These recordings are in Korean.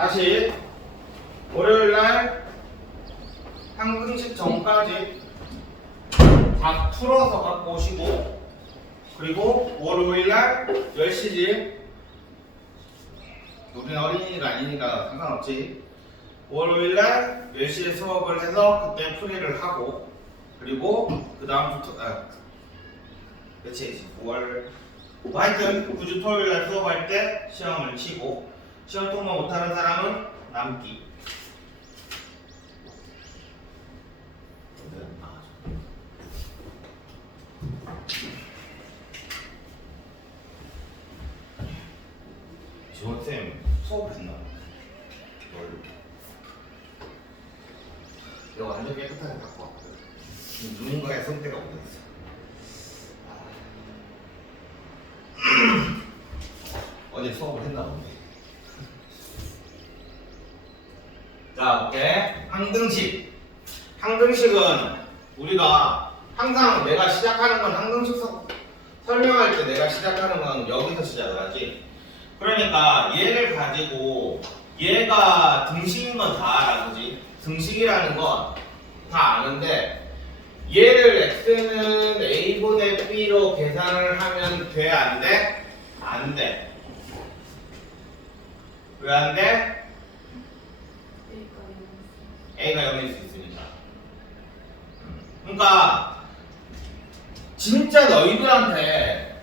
다시 월요일날 항등식 전까지 다 풀어서 갖고 오시고, 그리고 월요일날 10시지. 우리는 어린이가 아니니까 상관없지. 월요일날 10시에 수업을 해서 그때 풀이를 하고, 그리고 그 다음부터 며칠이지? 9월 하여튼 9주 토요일날 수업할 때 시험을 치고, 시험 통과 못하는 사람은 남기. 지원쌤 수업을 했나? 내가 완전 깨끗하게 갖고 왔거든. 누군가의 손때가 묻어있어. 어제 수업을 했나 본데. 자, 오케이. 항등식. 항등식은 우리가 항상 내가 시작하는 건 항등식 설명할 때 내가 시작하는 건 여기서 시작을 하지. 그러니까 얘를 가지고 얘가 등식인 건 다 알아, 그지? 등식이라는 건 다 아는데, 얘를 x는 a분의 b로 계산을 하면 돼, 안 돼? 안 돼. 왜 안 돼? a가 0일 수 있으니까. 그러니까 진짜 너희들한테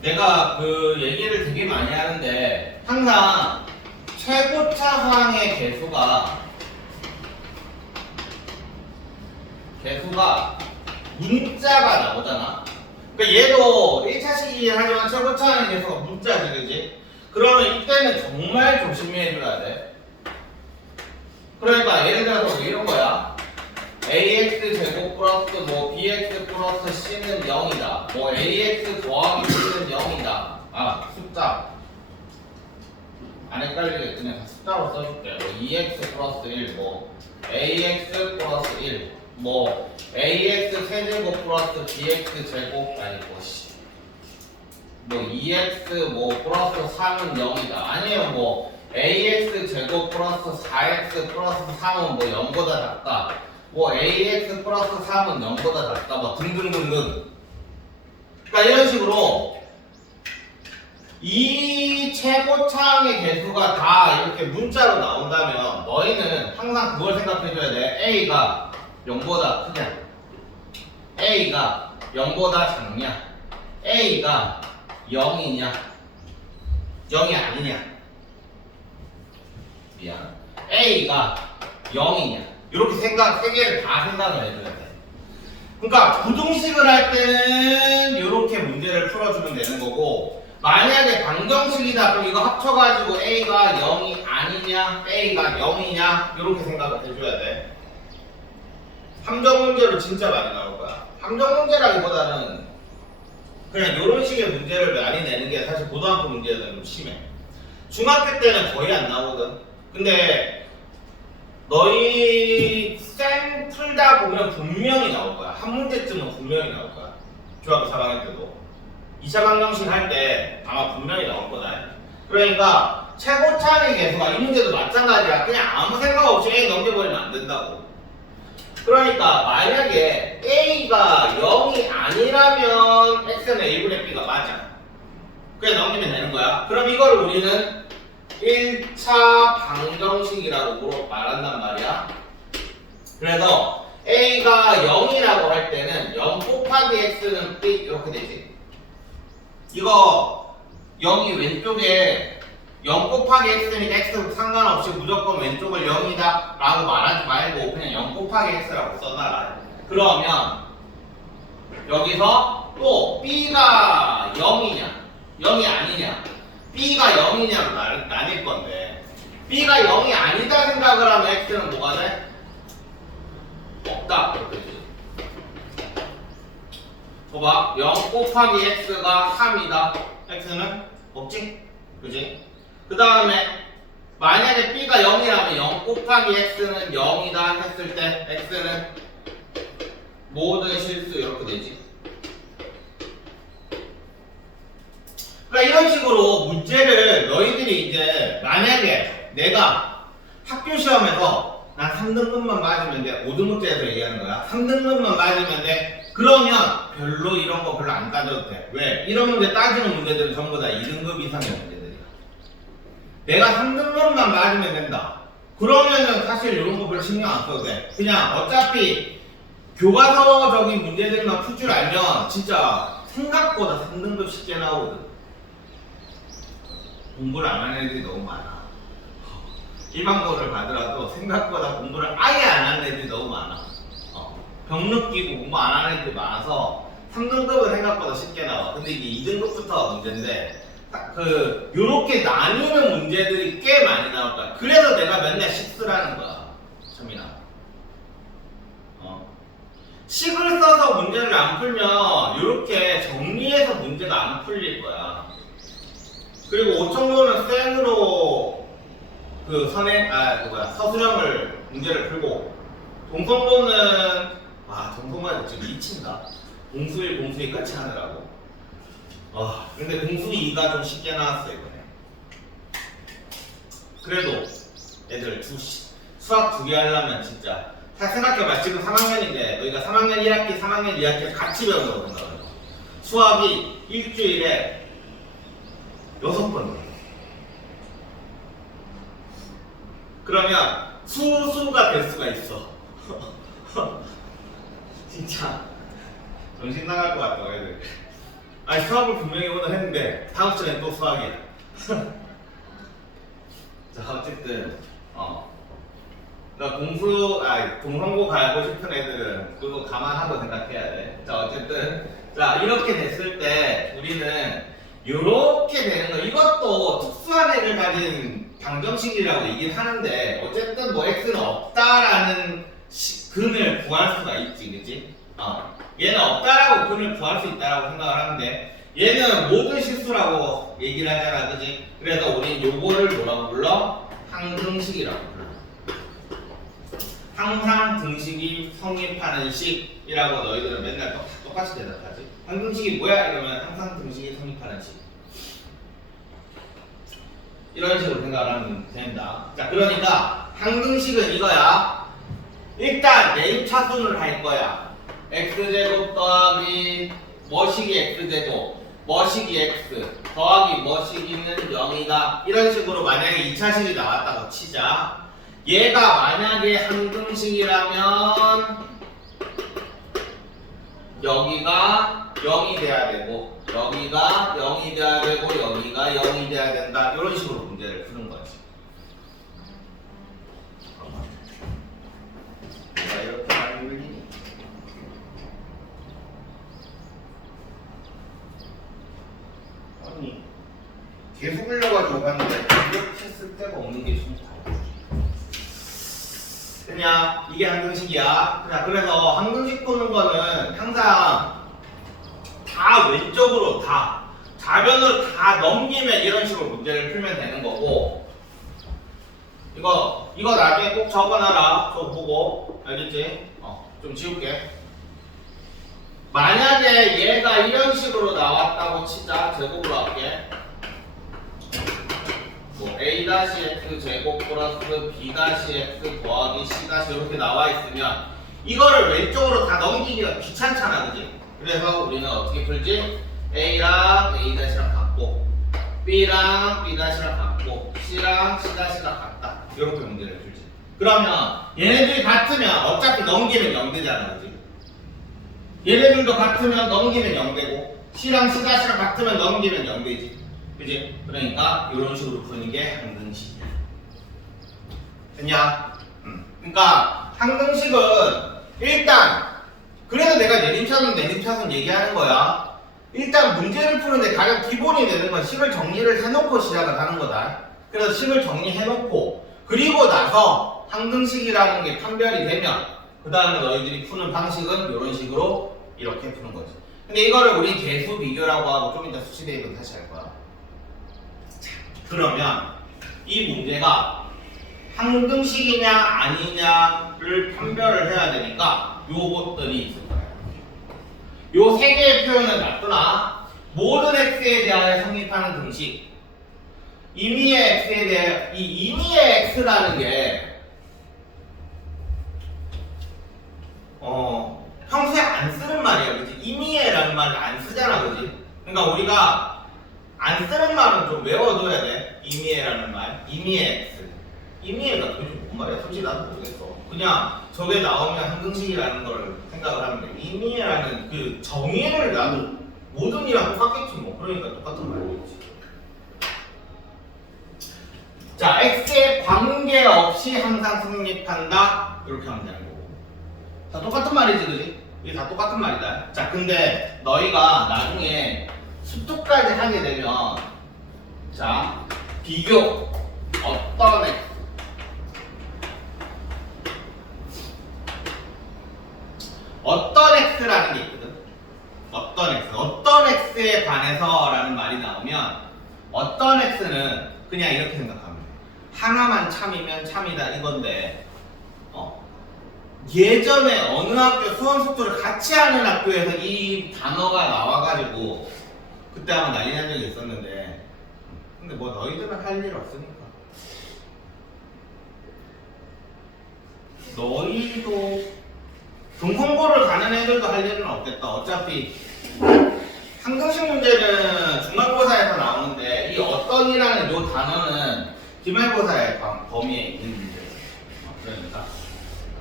내가 그 얘기를 되게 많이 하는데, 항상 최고차항의 개수가 문자가 나오잖아. 그러니까 얘도 1차식이긴 하지만 최고차항의 개수가 문자지, 그지? 그러면 이때는 정말 조심해줘야 돼. 그러니까 예를 들어서 이런 거야. ax 제곱 플러스 뭐 bx 플러스 c는 0이다. 뭐 ax 더하기 b는 0이다. 아, 숫자 안 헷갈리게 그냥 다 숫자로 써줄게. 뭐 2x 플러스 1, 뭐 ax 플러스 1, 뭐 ax 세제곱 플러스 bx 제곱, 아니 뭐 2x 뭐 플러스 3은 0이다. 아니면 뭐 ax 제곱 플러스 4x 플러스 3은 뭐 0보다 작다. 뭐 ax 플러스 3은 0보다 작다. 뭐 등등등등. 그러니까 이런 식으로 이 최고차항의 개수가 다 이렇게 문자로 나온다면 너희는 항상 그걸 생각해줘야 돼. a가 0보다 크냐, a가 0보다 작냐, a가 0이냐 0이 아니냐, 미안, a가 0이냐, 이렇게 세 개를 다 생각을 해줘야 돼. 그러니까 부등식을 할 때는 이렇게 문제를 풀어주면 되는 거고, 만약에 방정식이다 그럼 이거 합쳐가지고 a가 0이 아니냐 a가 0이냐 이렇게 생각을 해줘야 돼. 함정 문제로 진짜 많이 나올 거야. 함정 문제라기보다는 그냥 이런 식의 문제를 많이 내는 게 사실 고등학교 문제는 좀 심해. 중학교 때는 거의 안 나오거든. 근데 너희 쌤 풀다 보면 분명히 나올 거야. 한 문제쯤은 분명히 나올 거야. 중학교 4학년 때도 2차 방정식 할 때 아마 분명히 나올 거다. 그러니까 최고차항의 개수가 이 문제도 마찬가지야. 그냥 아무 생각 없이 A 넘겨버리면 안 된다고. 그러니까 만약에 A가 0이 아니라면 X는 A분의 B가 맞아. 그냥 넘기면 되는 거야. 그럼 이걸 우리는 1차 방정식이라고 말한단 말이야. 그래서 A가 0이라고 할 때는 0 곱하기 X는 B 이렇게 되지. 이거 0이 왼쪽에 0 곱하기 x니까 x 상관없이 무조건 왼쪽을 0이다 라고 말하지 말고 그냥 0 곱하기 x라고 써놔라. 그러면 여기서 또 b가 0이냐 0이 아니냐, b가 0이냐로 나뉠 건데, b가 0이 아니다 생각을 하면 x는 뭐가 돼? 없다 이렇게 되지. 봐봐, 0 곱하기 x가 3이다. x는 없지? 그지? 그 다음에 만약에 b가 0이라면 0 곱하기 x는 0이다 했을 때 x는 모든 실수 이렇게 되지. 그러니까 이런 식으로 문제를 너희들이 너희들이 이제 만약에 내가 학교 시험에서 난 3등급만 맞으면 돼. 5등급제에서 얘기하는 거야. 3등급만 맞으면 돼. 그러면 별로 이런 거 별로 안 따져도 돼. 왜? 이런 문제 따지는 문제들은 전부 다 2등급 이상의 문제들이야. 내가 3등급만 맞으면 된다. 그러면은 사실 이런 거 별로 신경 안 써도 돼. 그냥 어차피 교과서적인 문제들만 풀 줄 알면 진짜 생각보다 3등급 쉽게 나오거든. 공부를 안 하는 애들이 너무 많아. 일반고를 받으라도 생각보다 공부를 아예 안 하는 애들이 너무 많아. 병 느끼고 공부 안 하는 애들이 많아서 3등급은 생각보다 쉽게 나와. 근데 이게 2등급부터가 문제인데 요렇게 나뉘는 문제들이 꽤 많이 나올 거야. 그래서 내가 맨날 식스라는 거야. 참이나. 식을 써서 문제를 안 풀면 요렇게 정리해서 문제가 안 풀릴 거야. 그리고 5천도는 센으로 서술형을 문제를 풀고 동성고는 동성고는 지금 미친다. 공수1, 공수2 같이 하느라고. 근데 공수2가 좀 쉽게 나왔어 이번에. 그래도 애들 수학 2개 하려면 진짜 잘 생각해봐. 지금 3학년인데 너희가 3학년 1학기, 3학년 2학기 같이 배운다고 생각해봐. 수학이 일주일에 6번. 그러면 수가 될 수가 있어. 진짜 정신 나갈 것 같다 애들. 아니 수학을 분명히 오늘 했는데 다음 시간에 또 수학이야. 자 어쨌든 동성고 가고 싶은 애들은 그거 감안하고 생각해야 돼. 자 어쨌든 이렇게 됐을 때 우리는 요렇게 되는 거, 이것도 특수한 애를 가진 방정식이라고 얘기는 하는데 어쨌든 뭐 x는 없다라는 근을 구할 수가 있지, 그치? 얘는 없다라고 근을 구할 수 있다라고 생각을 하는데 얘는 모든 실수라고 얘기를 하잖아, 그치? 그래서 우린 요거를 뭐라고 불러? 항등식이라고 불러. 항상 등식이 성립하는 식이라고 너희들은 맨날 똑같이 대답하지. 항등식이 뭐야? 이러면 항상 등식이 성립하는 식. 이런 식으로 생각을 하면 된다. 자, 그러니까 항등식은 이거야. 일단 내입차순을 할 거야. x제곱 더하기 뭐식이 x제곱, 뭐식이 x 더하기 뭐식이는 0이다. 이런 식으로 만약에 2차식이 나왔다고 치자. 얘가 만약에 항등식이라면 여기가 0이 돼야 되고 여기가 0이 돼야 되고 여기가 0이 돼야 된다. 이런 식으로 문제를 푸는 거지. 내가 이렇게 많이 밀리니? 아니 계속 흘려가지고 봤는데 이렇게 쓸 데가 없는 게 좀 다르지. 그냥 이게 항등식이야. 그래서 항등식 푸는 거는 항상 다 왼쪽으로 좌변으로 다 넘기면 이런 식으로 문제를 풀면 되는 거고, 이거 나중에 꼭 적어놔라. 저거 보고 알겠지? 좀 지울게. 만약에 얘가 이런 식으로 나왔다고 치자. 제곱으로 할게. 뭐 a-x 제곱 플러스 b-x 더하기 c- 이렇게 나와 있으면 이거를 왼쪽으로 다 넘기기가 귀찮잖아, 그지? 그래서 우리는 어떻게 풀지? a랑 a-랑 같고 b랑 b-랑 같고 c랑 c-랑 같다. 이렇게 문제를 풀지. 그러면 얘네들이 같으면 어차피 넘기면 0 되잖아, 그지? 얘네들도 같으면 넘기면 0 되고 c랑 c-랑 같으면 넘기면 0 되지. 그지? 그러니까 이런 식으로 푸는 게 항등식이야. 됐냐? 그러니까 항등식은 일단 그래서 내가 내림차순 얘기하는 거야. 일단 문제를 푸는데 가장 기본이 되는 건 식을 정리를 해놓고 시작을 하는 거다. 그래서 식을 정리해놓고 그리고 나서 항등식이라는 게 판별이 되면 그 다음에 너희들이 푸는 방식은 이런 식으로 이렇게 푸는 거지. 근데 이거를 우리 개수 비교라고 하고 좀 이따 수시 대입은 다시 할 거야. 그러면 이 문제가 항등식이냐 아니냐를 판별을 해야 되니까 요것들이 있을 거예요. 요 세 개의 표현을 놨구나. 모든 x에 대하여 성립하는 등식, 임의의 x에 대해 이 임의의 x라는 게 평소에 안 쓰는 말이야, 그치? 임의라는 말을 안 쓰잖아, 그치? 그러니까 우리가 안 쓰는 말은 좀 외워둬야 돼. 임의라는 말, 임의의 x. 임의가 도대체 뭔 말이야? 솔직히 나도 모르겠어. 그냥 저게 나오면 항등식이라는 걸 생각을 하면 돼. 임의라는 그 정의를 나도 모든 이랑 똑같겠지 뭐. 그러니까 똑같은 말이겠지. 자, x에 관계없이 항상 성립한다. 이렇게 하면 되는 거고. 다 똑같은 말이지, 그지? 이게 다 똑같은 말이다. 자, 근데 너희가 나중에 수투까지 하게 되면, 자, 비교 어떤 x, 어떤 x라는 게 있거든. 어떤 x에 관해서라는 말이 나오면 어떤 x는 그냥 이렇게 생각하면 돼. 하나만 참이면 참이다 이건데 예전에 어느 학교 수험속도를 같이 하는 학교에서 이 단어가 나와가지고 그때 아마 난리 난 적이 있었는데 근데 뭐 너희들은 할 일 없으니까 너희도 중성고를 가는 애들도 할 일은 없겠다. 어차피 항등식 문제는 중간고사에서 나오는데 이 어떤이라는 이 단어는 기말고사의 범위에 있는 문제예요. 그러니까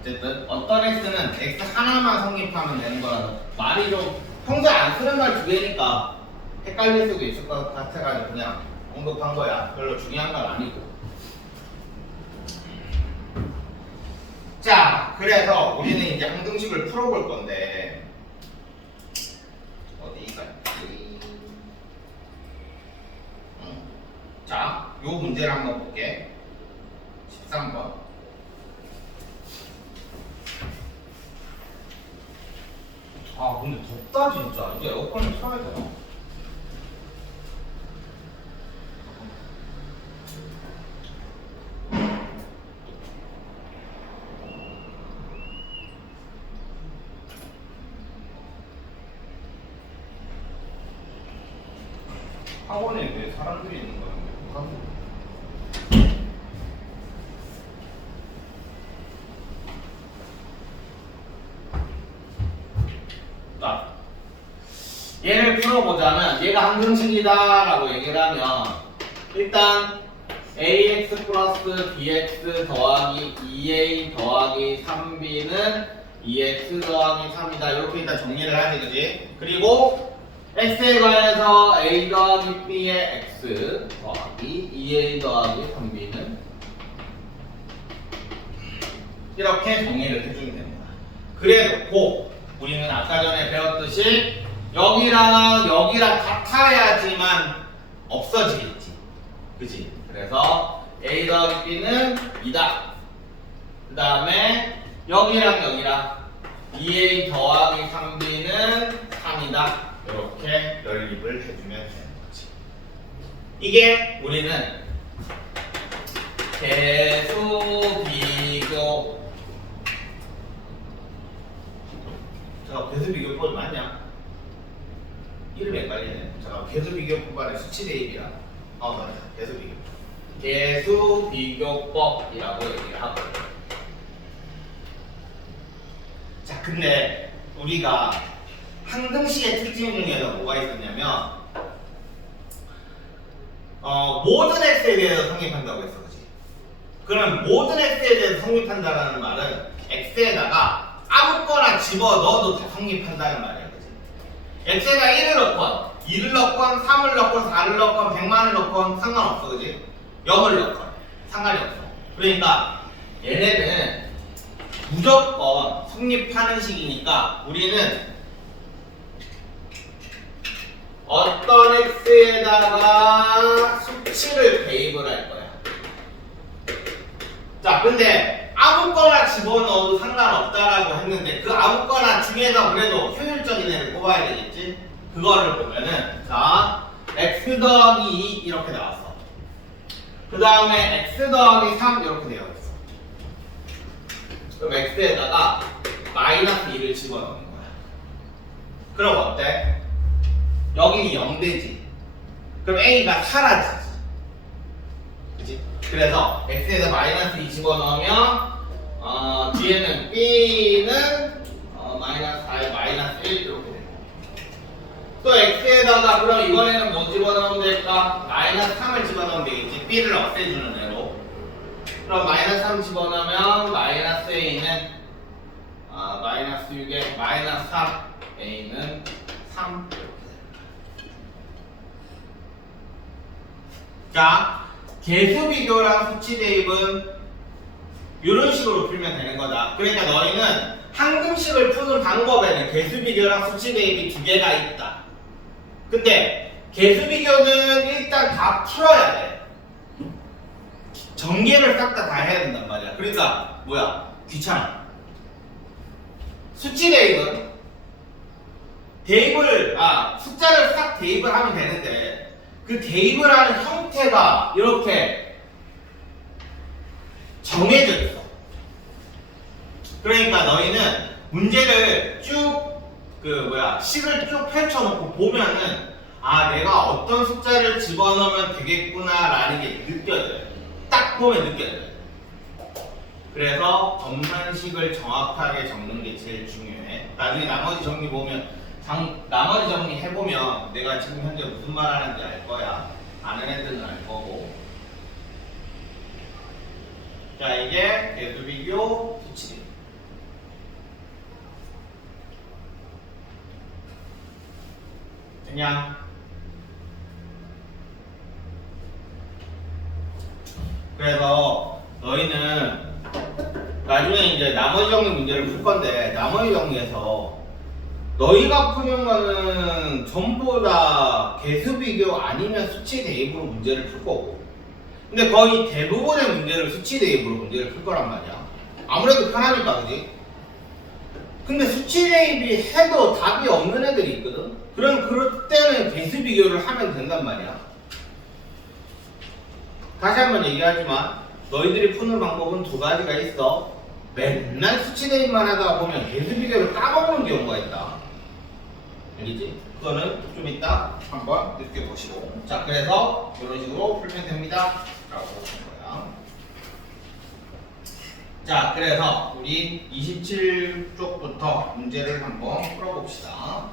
어쨌든 어떤 x는 x 하나만 성립하면 되는 거라서 말이 좀 평소에 안 쓰는 말 두 개니까 헷갈릴 수도 있을 것 같아가지고 그냥 언급한 거야. 별로 중요한 건 아니고. 자, 그래서 우리는 이제 항등식을 풀어볼 건데 어디 갔지? 자, 요 문제를 한번 볼게. 13번. 아, 근데 덥다 진짜. 이제 에어컨을 켜야 되나? 학원에 왜 사람들이 있는 거야? 자, 얘를 풀어보자면 얘가 항등식이다라고 얘기를 하면 일단 ax 플러스 bx 더하기 2a 더하기 3b는 2x 더하기 3이다 이렇게 일단 정리를 하지, 그지? 그리고 x에 관해서 a 더하기 b의 x 더하기 2a 더하기 3b는 이렇게 정리를 해주면 됩니다. 그래놓고 우리는 아까 전에 배웠듯이 여기랑 여기랑 같아야지만 없어지겠지, 그지? 그래서 a 더하기 b는 2다. 그 다음에 여기랑 여기랑 2a 더하기 3b는 3이다. 이렇게 연립을 해주면 되는 거지. 이게 우리는 배수 비교. 자, 배수 비교법이 맞냐? 이름이 헷갈리네. 자, 배수 비교법 안에 수치 대입이야. 맞아. 배수 비교. 배수 비교법이라고 얘기를 하고. 자, 근데 우리가 항등식의 특징 중에서 뭐가 있었냐면 모든 x에 대해서 성립한다고 했어, 그치? 그럼 모든 x에 대해서 성립한다는 말은 x에다가 아무거나 집어넣어도 다 성립한다는 말이야, 그치? x에다 1을 넣건 2를 넣건 3을 넣건 4를 넣건 100만을 넣건 상관없어, 그치? 0을 넣건 상관이 없어. 그러니까 얘네는 무조건 성립하는 식이니까 우리는 어떤 x에다가 수치를 대입을 할 거야. 자, 근데 아무거나 집어넣어도 상관없다라고 했는데 그 아무거나 중에서 그래도 효율적인 애를 뽑아야 되겠지? 그거를 보면은 자, x 더하기 2 이렇게 나왔어. 그 다음에 x 더하기 3 이렇게 되어 있어. 그럼 x에다가 마이너스 2를 집어넣는 거야. 그럼 어때? 여기는 0 되지. 그럼 a가 사라지지. 알겠지? 그래서 x에다 마이너스 2 집어넣으면 뒤에는 b는 마이너스 4에 마이너스 1 이렇게 되고 또 x에다가 그럼 이번에는 뭐 집어넣으면 될까? 마이너스 3을 집어넣으면 되겠지. b를 없애주는 대로. 그럼 마이너스 3 집어넣으면 마이너스 a는 마이너스 6에 마이너스 3 a는 3 이렇게 됩니다. 자, 개수 비교랑 수치 대입은 이런 식으로 풀면 되는 거다. 그러니까 너희는 항등식을 푸는 방법에는 개수 비교랑 수치 대입이 두 개가 있다. 근데 개수 비교는 일단 다 풀어야 돼. 전개를 싹 다 해야 된단 말이야. 그러니까 뭐야? 귀찮아. 수치 대입은 숫자를 싹 대입을 하면 되는데 그 대입을 하는 형태가 이렇게 정해져 있어. 그러니까 너희는 문제를 식을 쭉 펼쳐놓고 보면은 내가 어떤 숫자를 집어넣으면 되겠구나라는 게 느껴져요. 딱 보면 느껴져요. 그래서 검산식을 정확하게 적는 게 제일 중요해. 나중에 나머지 정리 보면 나머지 정리 해보면 내가 지금 현재 무슨 말 하는지 알 거야. 아는 애들은 알 거고. 자, 이게 개수 비교 수치. 그냥 그래서 너희는 나중에 이제 나머지 정리 문제를 풀 건데 나머지 정리에서 너희가 푸는 거는 전부 다 개수 비교 아니면 수치 대입으로 문제를 풀 거고 근데 거의 대부분의 문제를 수치 대입으로 문제를 풀 거란 말이야. 아무래도 편하니까 그지? 근데 수치 대입이 해도 답이 없는 애들이 있거든? 그럼 그럴 때는 개수 비교를 하면 된단 말이야. 다시 한번 얘기하지만 너희들이 푸는 방법은 두 가지가 있어. 맨날 수치 대입만 하다가 보면 개수 비교를 까먹는 경우가 있다. 알겠지? 그거는 좀 이따 한번 느껴보시고. 자, 그래서 이런 식으로 풀면 됩니다. 라고 하는 거야. 자, 그래서 우리 27쪽부터 문제를 한번 풀어봅시다.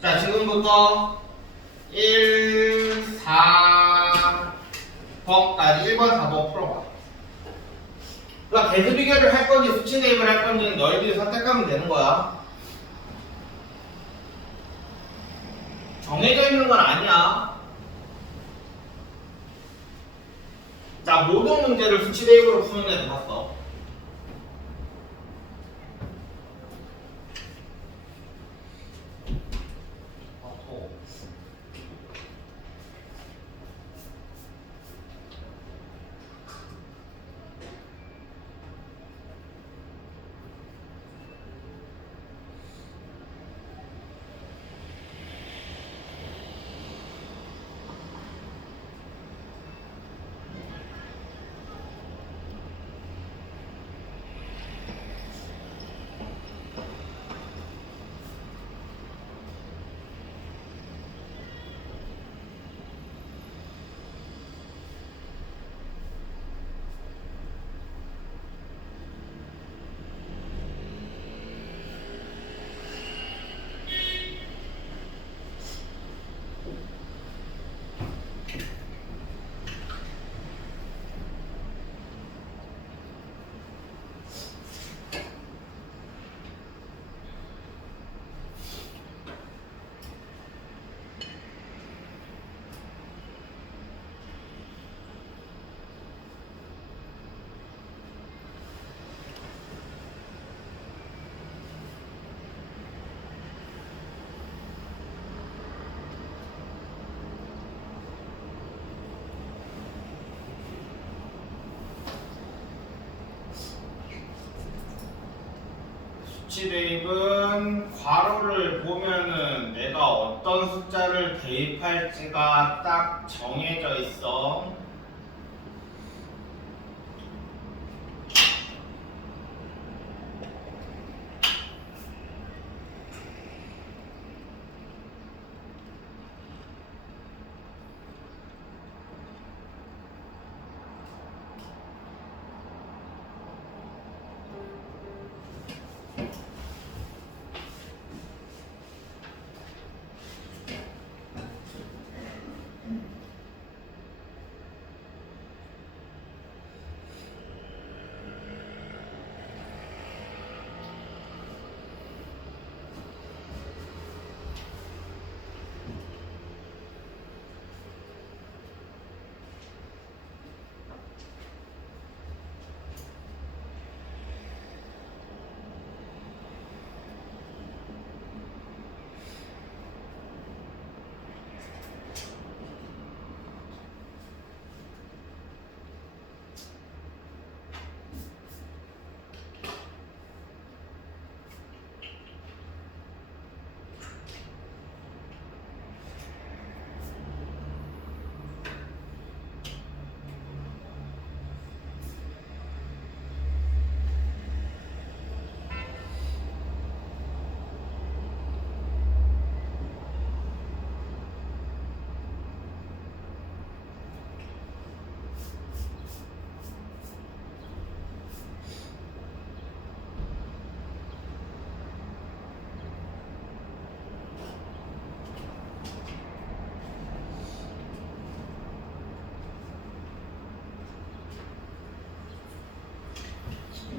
자, 지금부터 1, 4번까지 1번, 4번 풀어봐. 그러니까 개수 비교를 할 건지 수치 대입을 할 건지는 너희들이 선택하면 되는 거야. 정해져 있는 건 아니야. 자, 모든 문제를 수치 대입으로 푸는 애도 봤어. 수치 대입은 괄호를 보면은 내가 어떤 숫자를 대입할지가 딱 정해져 있어.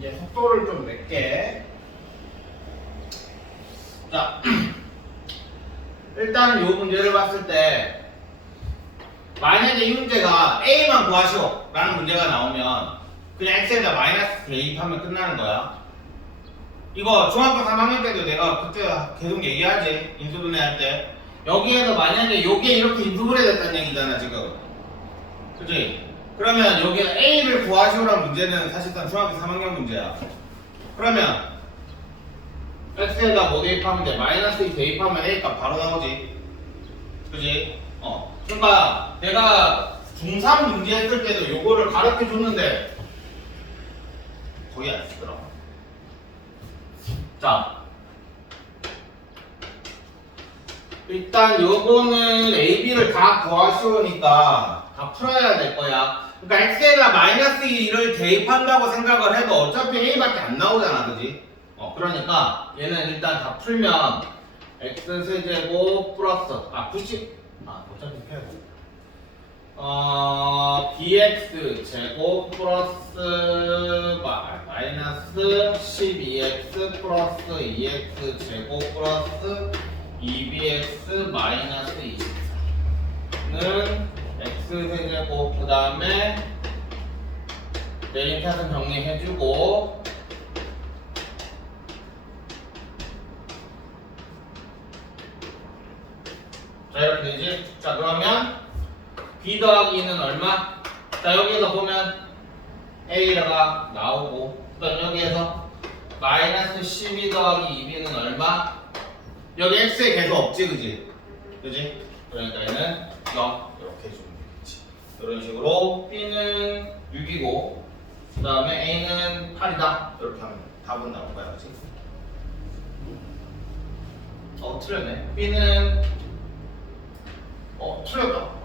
이제 속도를 좀 낼게. 자, 일단 이 문제를 봤을 때 만약에 이 문제가 A만 구하시오 라는 문제가 나오면 그냥 X에다 마이너스 대입하면 끝나는 거야. 이거 중학교 3학년 때도 내가 그때 계속 얘기하지. 인수분해 할 때 여기에서 만약에 요게 이렇게 인수분해 됐다는 얘기잖아 지금. 그치? 그러면 여기에 A를 구하시오라는 문제는 사실상 중학교 3학년 문제야. 그러면 X에다 뭐 대입하면 돼? 마이너스 2 대입하면 A 값 바로 나오지. 그지? 그러니까 내가 중3 문제 했을 때도 요거를 가르쳐 줬는데 거의 안 쓰더라. 자, 일단 요거는 A, B를 다 구하시오니까 다 풀어야 될 거야. 그러니까 X에다 마이너스 2를 대입한다고 생각을 해도 어차피 A밖에 안 나오잖아. 그지? 그러니까 얘는 일단 다 풀면 X세제곱 플러스 90 어차피 해고 bx 제곱 플러스 마이너스 12x 플러스 2x 제곱 플러스 2bx 마이너스 24는 x세제곱 그 다음에 내림 탓은 정리해주고 자 이렇게 되지? 자 그러면 b 더하기 2는 얼마? 자 여기에서 보면 a가 나오고 그 다음 여기에서 마이너스 12 더하기 2b는 얼마? 여기 x에 계속 없지 그지? 그지? 그러니까 얘는 0 이렇게 해주면 되겠지. 이런 식으로 b는 6이고 그 다음에 a는 8이다 이렇게 하면 답은 나올 거야 그지? 틀렸네. b는 틀렸다.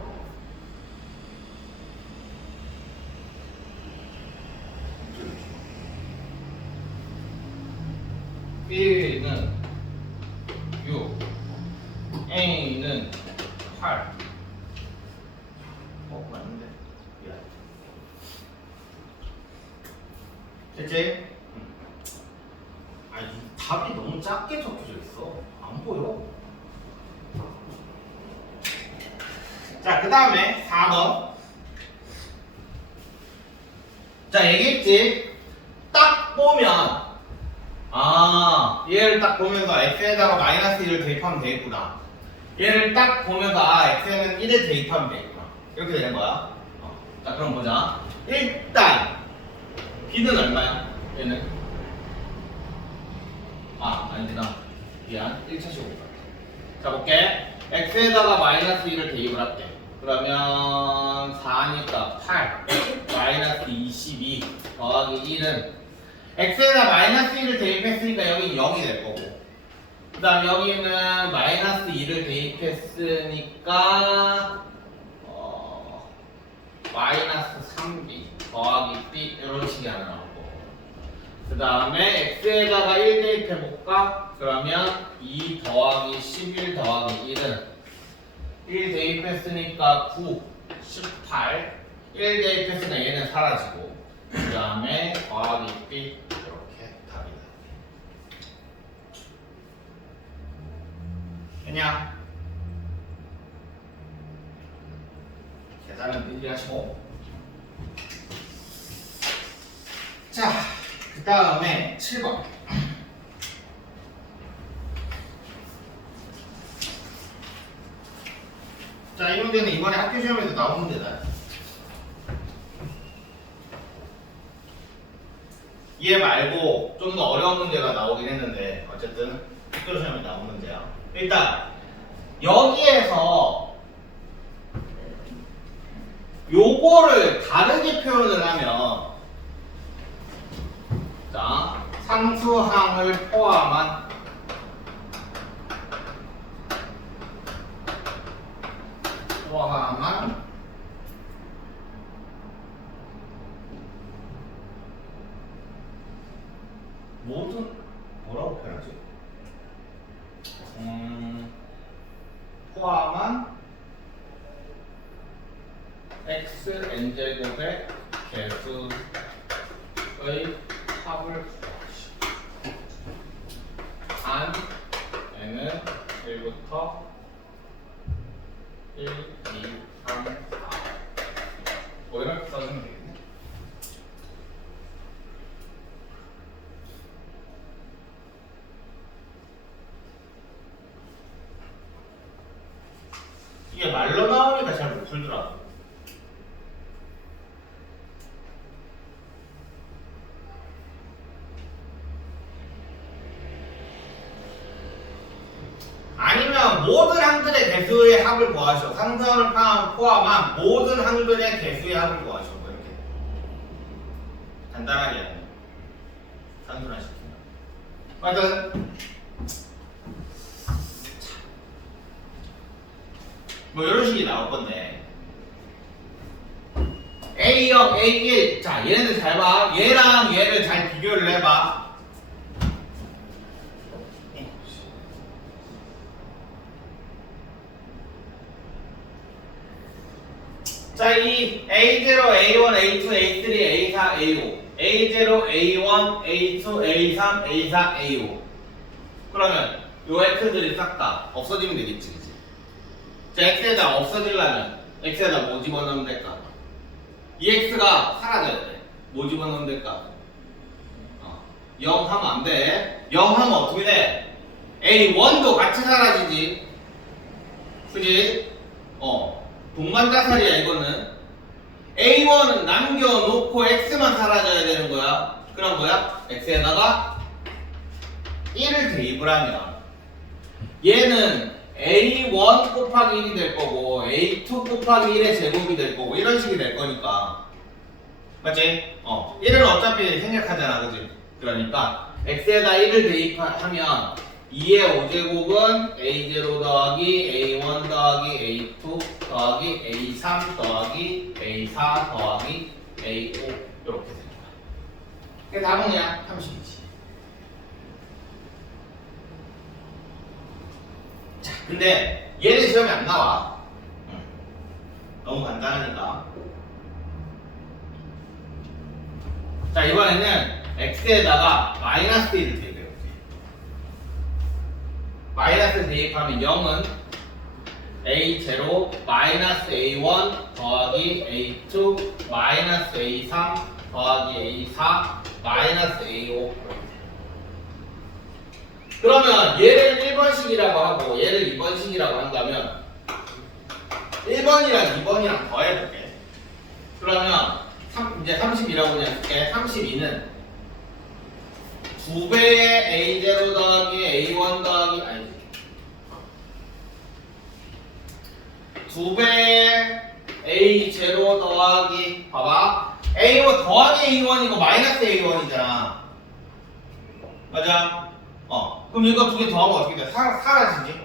B는 6, A는 8. 맞는데? 미안. 됐지? 아니, 답이 너무 작게 적혀져 있어. 안 보여. 자, 그 다음에 4번. 자, 얘기했지? 딱 보면, 얘를 딱 보면서 x에다가 마이너스 1을 대입하면 되겠구나. 얘를 딱 보면서, x에는 1을 대입하면 되겠구나. 이렇게 되는 거야. 자, 그럼 보자. 일단, b는 얼마야? 얘는? 아니구나. 미안. 1차 시고. 자, 볼게. x에다가 마이너스 1을 대입을 할게. 그러면 4니까 8 마이너스 22 더하기 1은 x에다 마이너스 1을 대입했으니까 여기 0이 될 거고 그 다음 여기는 마이너스 2를 대입했으니까 마이너스 3b 더하기 b 이런 식이 하나 나오고 그 다음에 x에다가 1 대입해볼까? 그러면 2 더하기 11 더하기 1은 1 대입했으니까 9, 18 1 대입했으니까 얘는 사라지고 그 다음에 더하기 b 이렇게 답이 나옵니다. 그냥 계산은 미리 하시고 자, 그 다음에 7번 자, 이 문제는 이번에 학교 시험에도 나온 문제다. 얘 말고 좀 더 어려운 문제가 나오긴 했는데 어쨌든 학교 시험에 나온 문제야. 일단 여기에서 요거를 다르게 표현을 하면 자, 상수항을 포함한 모든 뭐라고 표현하지? 포함한 x n제곱의 개수의 합을 한 n은 1부터 1, 2, 3, 4 뭐 이렇게 써주면 되겠네. 이게 말로 나오니까 잘 못 풀더라고. 아니면 모든 항들의 개수의 합을 구하시오. 상수함을 포함한 모든 항들의 개수의 합을 구하시오. 뭐 이렇게 간단하게 단순화시킨다. 하여튼 뭐 이런 식이 나올 건데 A0, A1 자 얘네들 잘 봐. 얘랑 얘를 잘 비교를 해봐. 자, 이 A0, A1, A2, A3, A4, A5 A0, A1, A2, A3, A4, A5 그러면 요 X들이 싹 다 없어지면 되겠지, 그치? 자, X에다 없어지려면 X에다 뭐 집어넣으면 될까? 이 X가 사라져야 돼. 뭐 집어넣으면 될까? 0 하면 안 돼. 0 하면 어떻게 돼? A1도 같이 사라지지. 그지? 동반자살이야 이거는. A1은 남겨놓고 X만 사라져야 되는 거야. 그럼 뭐야? X에다가 1을 대입을 하면 얘는 A1 곱하기 1이 될 거고 A2 곱하기 1의 제곱이 될 거고 이런 식이 될 거니까 맞지? 1은 어차피 생략하잖아 그지? 그러니까 X에다 1을 대입하면 2의 5제곱은 A0 더하기 A1 더하기 A2 더하기 A3 더하기 A4 더하기 A5 이렇게 되는 거야. 그 답은 그냥 30이지. 자, 근데 얘는 시험에 안 나와. 너무 간단하니까. 자, 이번에는 X에다가 마이너스 1을 대입해. 마이너스 대입하면 0은 A0 마이너스 A1 더하기 A2 마이너스 A3 더하기 A4 마이너스 A5 그러면 얘를 1번식이라고 하고 얘를 2번식이라고 한다면 1번이랑 2번이랑 더해볼게. 그러면 이제 32라고 그냥 쓸게. 32는 2배의 A0 더하기 A1 더하기 아니 2배의 A0 더하기 봐봐 A1 더하기 A1이고 마이너스 A1이잖아 맞아? 그럼 이거 두 개 더하면 어떻게 돼? 사라지지?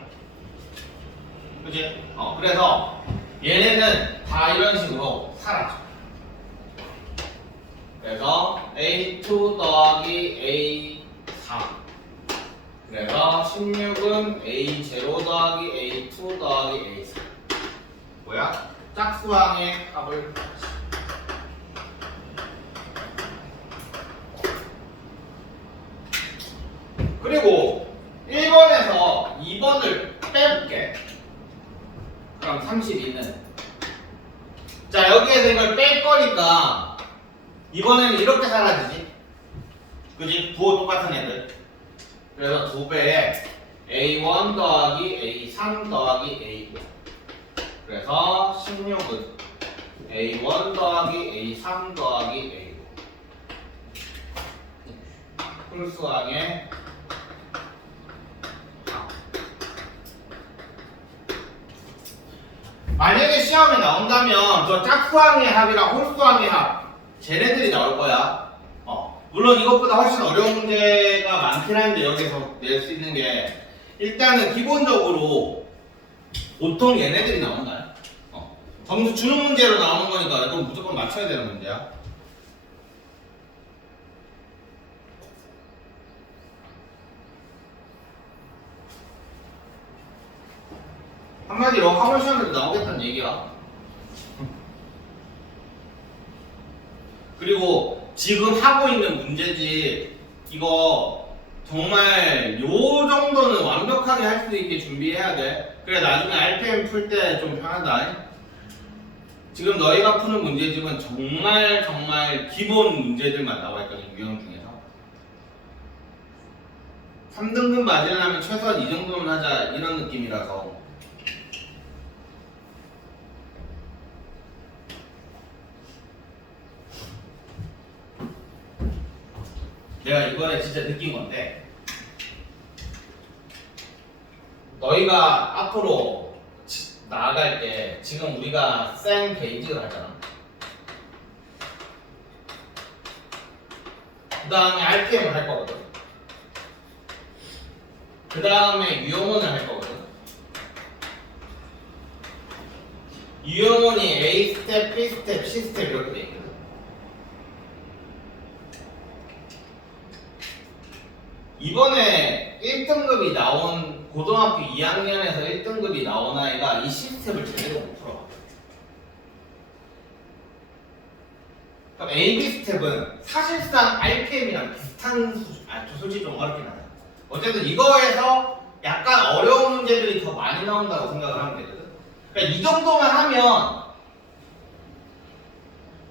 그치? 그래서 얘네는 다 이런 식으로 사라져. 그래서 A2 더하기 A4 그래서 16은 A0 더하기 A2 더하기 A4 뭐야? 짝수항의 합을 그리고 1번에서 2번을 빼볼게. 그럼 32는 자 여기에서 이걸 뺄 거니까 이번에는 이렇게 사라지지 그지? 부호 똑같은 애들 그래서 2배에 A1 더하기 A3 더하기 A5 그래서 16은 A1 더하기 A3 더하기 A5 홀수항의 만약에 시험에 나온다면 저 짝수항의 합이랑 홀수항의 합 쟤네들이 나올 거야. 물론 이것보다 훨씬 어려운 문제가 많긴 한데 여기서 낼 수 있는 게 일단은 기본적으로 보통 얘네들이 나온다요. 점수 주는 문제로 나오는 거니까 이건 무조건 맞춰야 되는 문제야. 한마디로 학원 시험에도 나오겠다는 얘기야. 그리고 지금 하고 있는 문제지 이거 정말 요 정도는 완벽하게 할 수 있게 준비해야 돼. 그래 나중에 RPM 풀 때 좀 편하다. 지금 너희가 푸는 문제집은 정말 기본 문제들만 나와 있거든. 유형 중에서 3등급 맞으려면 최소한 이 정도는 하자 이런 느낌이라서. 내가 이번에 진짜 느낀 건데 너희가 앞으로 나아갈 때 지금 우리가 생 베이직을 하잖아. 그 다음에 RPM을 할 거거든. 그 다음에 유형원을 할 거거든. 유형원이 A 스텝, B 스텝, C 스텝 이렇게 돼 있거든. 이번에 1등급이 나온 고등학교 2학년에서 1등급이 나온 아이가 이 시스템을 제대로 못 풀어. 그럼 AB 스텝은 사실상 RPM이랑 비슷한 수준. 솔직히 좀 어렵긴 하다. 어쨌든 이거에서 약간 어려운 문제들이 더 많이 나온다고 생각을 하면 되거든. 그러니까 이 정도만 하면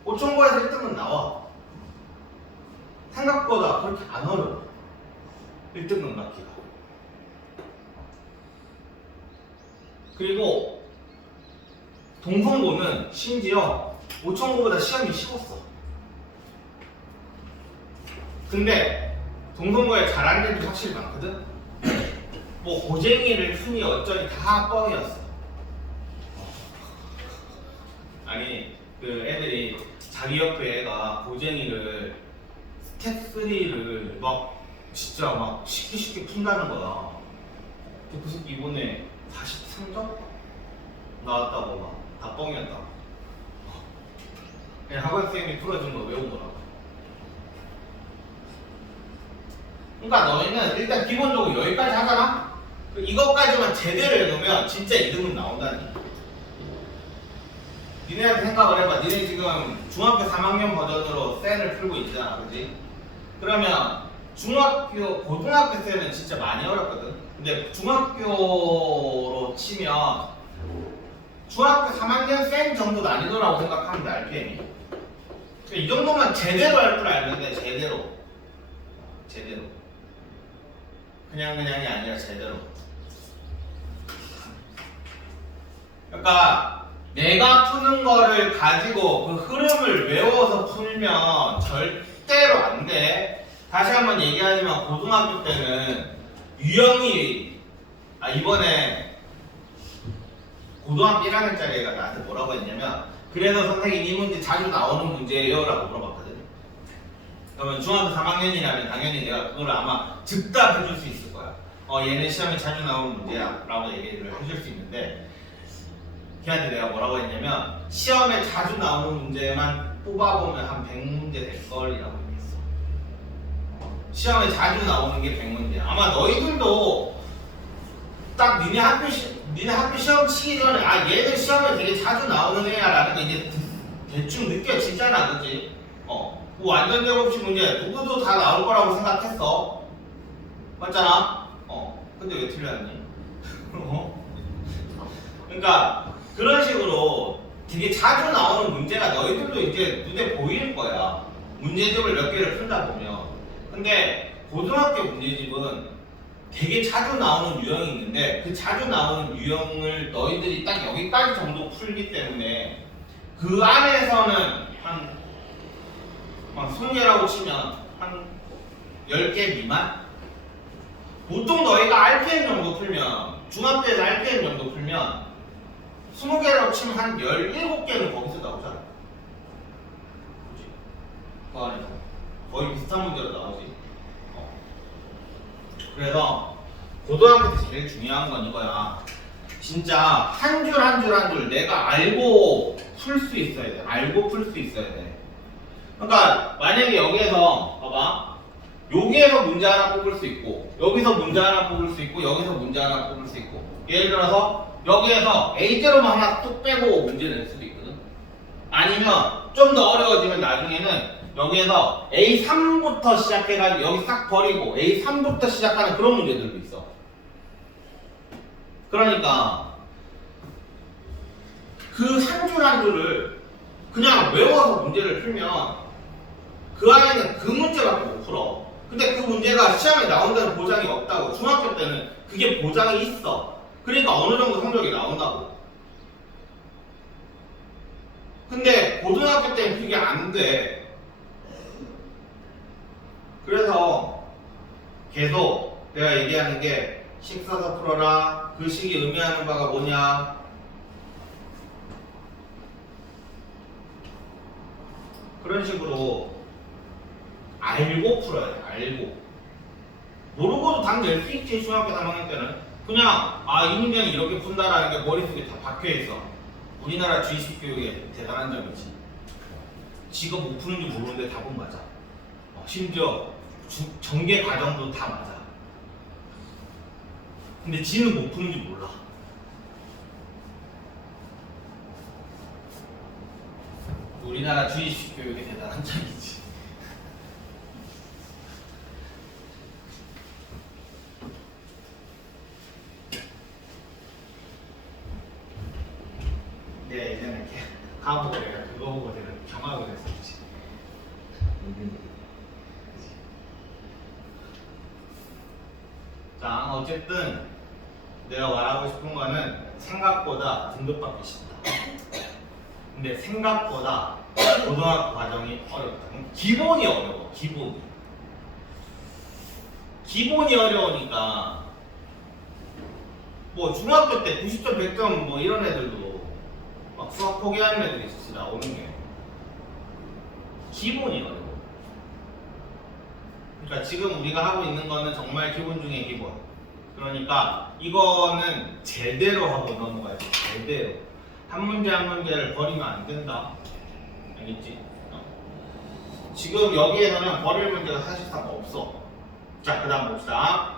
5천고에서 1등급 나와. 생각보다 그렇게 안 어려워. 1등급 맞기가. 그리고 동성고는 심지어 5천고보다 시험이 쉬웠어. 근데 동성고에 잘하는 애들이 확실히 많거든. 뭐 고쟁이를 흔히 어쩌니 다 뻥이었어. 아니 그 애들이 자기 옆에 애가 고쟁이를 스텝 3를 막 진짜 막 쉽게 푼다는 거야. 그 새끼 이번에 43점 나왔다고 막 다 뻥이었다고. 그냥 학원 선생님이 풀어준 거 외운 거라고. 그러니까 너희는 일단 기본적으로 여기까지 하잖아? 이것까지만 제대로 해놓으면 진짜 2등급 나온다니. 니네한테 생각을 해봐. 니네 지금 중학교 3학년 버전으로 센을 풀고 있잖아, 그지? 그러면 고등학교 때는 진짜 많이 어렵거든. 근데 중학교로 치면 중학교 3학년 센 정도 난이도라고 생각하면 돼, RPM이. 이 정도면 제대로 할 줄 알는데 제대로. 그냥이 아니라 제대로. 그러니까 내가 푸는 거를 가지고 그 흐름을 외워서 풀면 절대로 안 돼. 다시 한번 얘기하지만 고등학교 때는 유형이 이번에 고등학교 1학년짜리 애가 나한테 뭐라고 했냐면 그래서 선생님 이 문제 자주 나오는 문제예요 라고 물어봤거든. 그러면 중학교 3학년이라면 당연히 내가 그걸 아마 즉답 해줄 수 있을 거야. 얘는 시험에 자주 나오는 문제야 라고 얘기를 해줄 수 있는데 걔한테 내가 뭐라고 했냐면 시험에 자주 나오는 문제만 뽑아보면 한 100문제 될걸이라고 얘기했어. 시험에 자주 나오는 게 100문제야. 아마 너희들도 딱 니네 학교 시험 치기 전에 얘는 시험에 되게 자주 나오는 애야 라는 게 이제 대충 느껴지잖아, 그치? 뭐 완전 제곱식 문제 누구도 다 나올 거라고 생각했어. 맞잖아? 근데 왜 틀렸니? 그러니까 그런 식으로 되게 자주 나오는 문제가 너희들도 이제 눈에 보일 거야. 문제집을 몇 개를 풀다 보면. 근데 고등학교 문제집은 되게 자주 나오는 유형이 있는데 그 자주 나오는 유형을 너희들이 딱 여기까지 정도 풀기 때문에 그 안에서는 한 20개라고 치면 한 10개 미만? 보통 너희가 RPM 정도 풀면 중학교에서 RPM 정도 풀면 20개라고 치면 한 17개는 거기서 나오잖아. 그치? 그 안에서 거의 비슷한 문제로 나오지. 그래서 고등학교 때 제일 중요한 건 이거야. 진짜 한 줄 한 줄 내가 알고 풀 수 있어야 돼. 알고 풀 수 있어야 돼. 그러니까 만약에 여기에서 봐봐. 여기에서 문제 하나 뽑을 수 있고 여기서 문제 하나 뽑을 수 있고 여기서 문제 하나 뽑을 수 있고 예를 들어서 여기에서 A0만 하나 뚝 빼고 문제 낼 수도 있거든. 아니면 좀 더 어려워지면 나중에는 여기에서 A3부터 시작해가지고 여기 싹 버리고 A3부터 시작하는 그런 문제들도 있어. 그러니까 그 한 줄 한 줄을 그냥 외워서 문제를 풀면 그 안에는 그 문제밖에 못 풀어. 근데 그 문제가 시험에 나온다는 보장이 없다고. 중학교 때는 그게 보장이 있어. 그러니까 어느 정도 성적이 나온다고. 근데 고등학교 때는 그게 안 돼. 그래서 계속 내가 얘기하는 게 식 써서 풀어라. 그 식이 의미하는 바가 뭐냐. 그런 식으로 알고 풀어야 돼. 알고. 모르고도 당 낼 수 있지. 중학교 3학년 때는. 그냥 이 문제는 이렇게 푼다라는 게 머릿속에 다 박혀있어. 우리나라 주입식 교육의 대단한 점이지. 지가 못 푸는지 모르는데 답은 맞아. 심지어 전개 과정도 다 맞아. 근데 지는 못 푸는지 몰라. 우리나라 주입식 교육의 대단한 점이지. 네, 예전에 이렇게 가보고 내가 그거 보고 내가 경악을 했었지. 자, 어쨌든 내가 말하고 싶은 거는 생각보다 등급받기 쉽다. 근데 생각보다 고등학교 과정이 어렵다. 기본이 어려워. 기본이 어려우니까 뭐 중학교 때 90점, 100점 뭐 이런 애들도 막 수학 포기하는 애들이 있었지. 나오는 게 기본이 어려워. 그러니까 지금 우리가 하고 있는 거는 정말 기본 중에 기본. 그러니까 이거는 제대로 하고 넘어가야 돼. 제대로. 한 문제 한 문제를 버리면 안 된다. 알겠지? 지금 여기에서는 버릴 문제가 사실상 없어. 자, 그 다음 봅시다.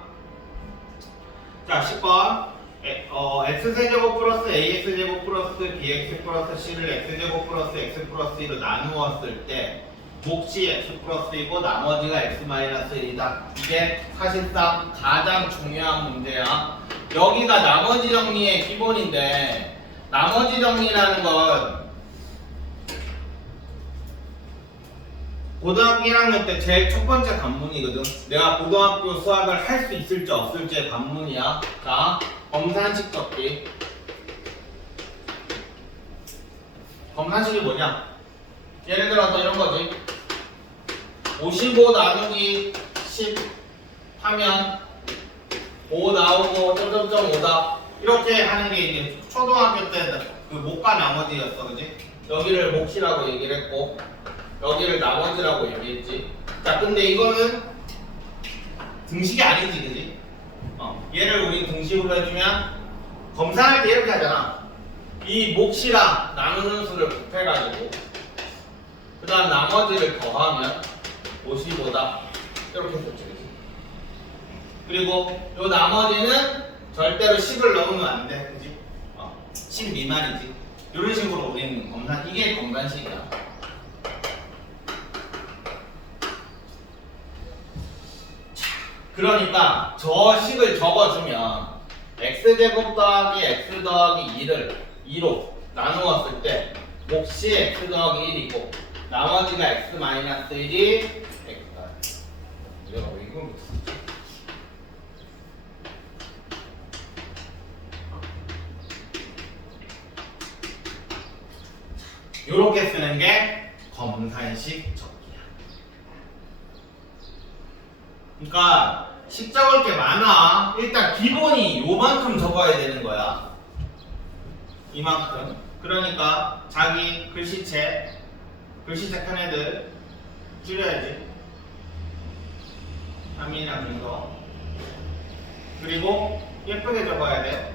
자, 10번. x제곱 플러스 ax제곱 플러스 bx 플러스 c를 x제곱 플러스 x 플러스 2로 나누었을 때 몫이 x 플러스 2고 나머지가 x 마이너스 1이다. 이게 사실상 가장 중요한 문제야. 여기가 나머지 정리의 기본인데 나머지 정리라는 건 고등학교 1학년 때 제일 첫 번째 관문이거든. 내가 고등학교 수학을 할 수 있을지 없을지의 관문이야. 자, 검산식 적기. 검산식이 뭐냐? 예를 들어서 이런 거지. 55 나누기 10 하면 5 나오고 점점점 5다. 이렇게 하는 게 이제 초등학교 때 그 목과 나머지였어, 그지? 여기를 몫이라고 얘기를 했고 여기를 나머지라고 얘기했지. 자, 근데 이거는 등식이 아니지, 그지? 얘를 우리 등식으로 해주면 검사할 때 이렇게 하잖아. 이 몫이랑 나누는 수를 곱해가지고 그 다음 나머지를 더하면 55다. 이렇게 했었지, 그지? 그리고 요 나머지는 절대로 10을 넣으면 안 돼, 그지? 10 미만이지. 이런 식으로 우리는 검산, 이게 검산식이야. 그러니까 저 식을 적어주면 x제곱 더하기 x 더하기 2를 2로 나누었을 때 몫이 x 더하기 1이고 나머지가 x 마이너스 1이 x다. 내가 왜 이걸 못했지? 요렇게 쓰는 게 검산식 적기야. 그러니까 식 적을 게 많아. 일단 기본이 요만큼 적어야 되는 거야. 이만큼. 그러니까 자기 글씨체 큰 애들 줄여야지. 3이나 근거. 그리고 예쁘게 적어야 돼.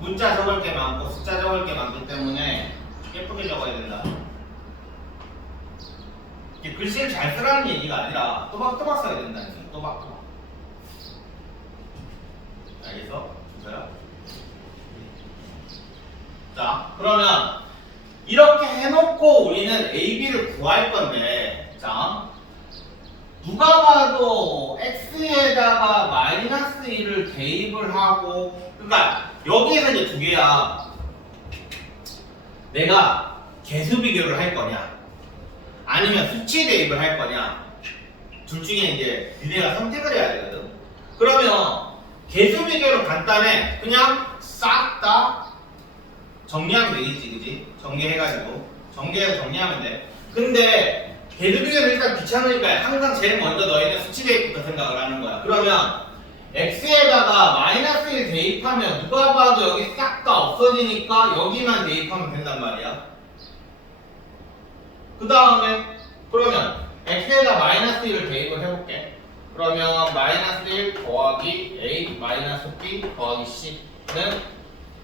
문자 적을 게 많고 숫자 적을 게 많기 때문에 예쁘게 적어야 된다. 이게 글씨를 잘 쓰라는 얘기가 아니라 또박또박 써야 된다는 얘기. 또박또박. 알겠어? 진짜요? 자, 그러면 이렇게 해놓고 우리는 AB를 구할 건데, 자, 누가 봐도 x에다가 마이너스 1을 대입을 하고, 그러니까 여기에서 이제 두 개야. 내가 개수 비교를 할 거냐, 아니면 수치 대입을 할 거냐, 둘 중에 이제 니네가 선택을 해야 되거든. 그러면 개수 비교는 간단해. 그냥 싹 다 정리하면 되겠지, 그지? 정리해가지고 정리해서 정리하면 돼. 근데 개수 비교는 일단 귀찮으니까 항상 제일 먼저 너희는 수치 대입부터 생각을 하는 거야. 그러면 x에다가 마이너스 1 대입하면 누가 봐도 여기 싹 다 없어지니까 여기만 대입하면 된단 말이야. 그 다음에 그러면 x에다 마이너스 1을 대입을 해볼게. 그러면 마이너스 1 더하기 a 마이너스 b 더하기 c는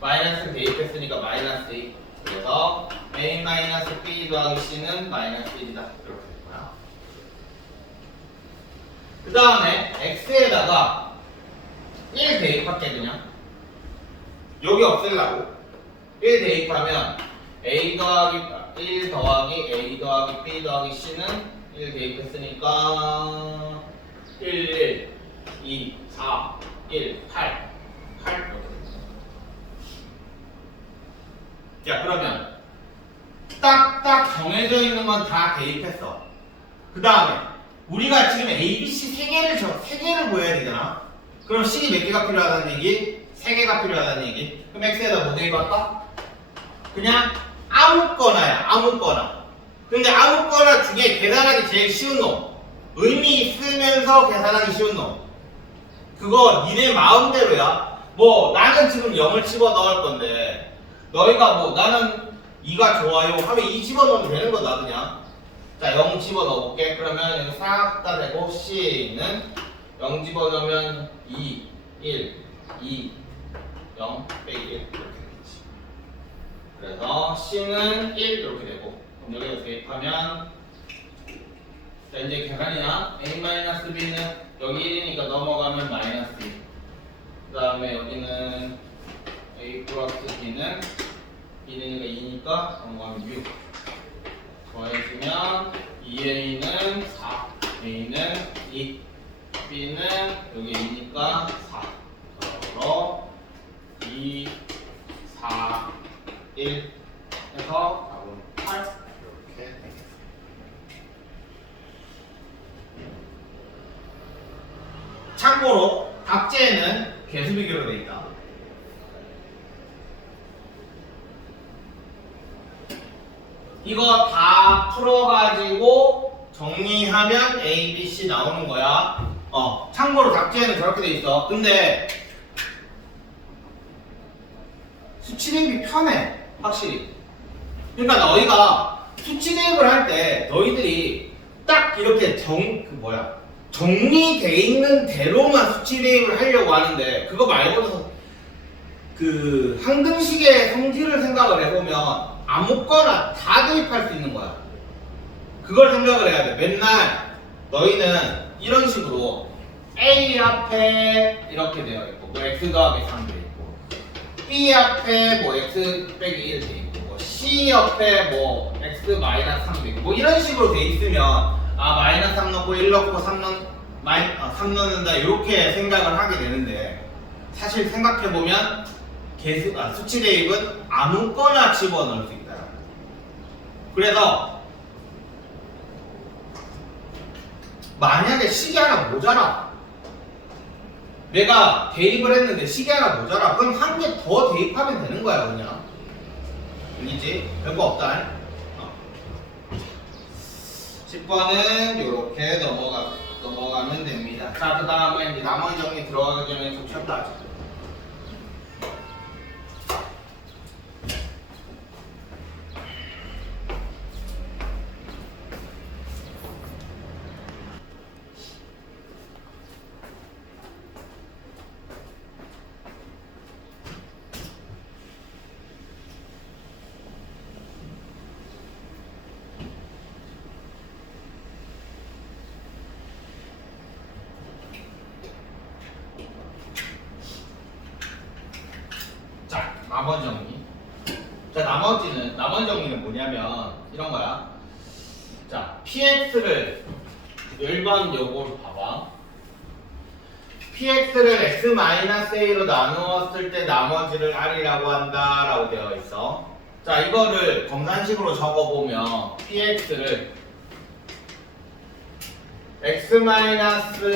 마이너스 대입했으니까 마이너스 2. 그래서 a 마이너스 b 더하기 c는 마이너스 1이다. 이렇게 될 거야. 그 다음에 x에다가 1 대입할게. 그냥 여기 없애려고 1 대입하면 a 더하기 1 더하기 a 더하기 b 더하기 c는 1 대입했으니까 1, 2, 4, 1, 8 이렇게 됐어. 자, 그러면 딱딱 정해져 있는 건 다 대입했어. 그 다음에 우리가 지금 A, B, C 세 개를 보여야 되잖아. 그럼 C이 몇 개가 필요하다는 얘기? 3개가 필요하다는 얘기. 그럼 X에다 뭐 대입할까? 그냥 아무거나야, 아무거나. 근데 아무거나 중에 계산하기 제일 쉬운 놈, 의미 있으면서 계산하기 쉬운 놈, 그거 니네 마음대로야. 뭐 나는 지금 0을 집어넣을 건데 너희가 뭐 나는 2가 좋아요 하면 2 집어넣으면 되는 거다 그냥. 자, 0 집어넣어볼게. 그러면 여기 싹 다 되고 C는 0 집어넣으면 2, 1, 2, 0, 빼기 1 이렇게 되겠지. 그래서 C는 1 이렇게 되고, 그럼 여기서 대입하면 자, 이제 계산이나 a-b는 여기 1이니까 넘어가면 마이너스 2. 그 다음에 여기는 a 플러스 b는 1이니까 2니까 넘어가면 6. 더해주면 2a는 4, a는 2, b는 여기 2니까 4. 그러므로 2, 4, 1 해서 답은 8 이렇게 되겠습니다. 참고로 답제에는 개수 비교로 되어 있다. 이거 다 풀어가지고 정리하면 A, B, C 나오는 거야. 참고로 답제에는 저렇게 돼 있어. 근데 수치 대입이 편해, 확실히. 그러니까 너희가 수치 대입을 할 때 너희들이 딱 이렇게 정리돼 있는 대로만 수치 대입을 하려고 하는데, 그거 말고도 그 항등식의 성질을 생각을 해보면 아무거나 다 대입할 수 있는 거야. 그걸 생각을 해야 돼. 맨날 너희는 이런 식으로 A 앞에 이렇게 되어 있고, 뭐 x 더하기 3 돼 있고, B 앞에 뭐 x 빼기 1 돼 있고, 뭐 C 옆에 뭐 x 마이너스 3 돼 있고, 뭐 이런 식으로 돼 있으면 마이너스 3 넣고 1 넣고 3 넣는다 이렇게 생각을 하게 되는데, 사실 생각해보면 수치 대입은 아무거나 집어넣을 수 있다. 그래서 만약에 식이 하나 모자라, 내가 대입을 했는데 식이 하나 모자라, 그럼 한 개 더 대입하면 되는 거야 그냥. 알겠지? 별거 없다. 10번은 이렇게 넘어가면 됩니다. 자, 그 다음에 이제 나머지 정리 들어가기 전에 좀 쉬었다 하자. 나머지 정리. 자, 나머지 정리는 뭐냐면 이런 거야. 자, px를 1번 요거 봐봐. px를 x-a로 나누었을 때 나머지를 r이라고 한다라고 되어 있어. 자, 이거를 검산식으로 적어보면 px를 x-a로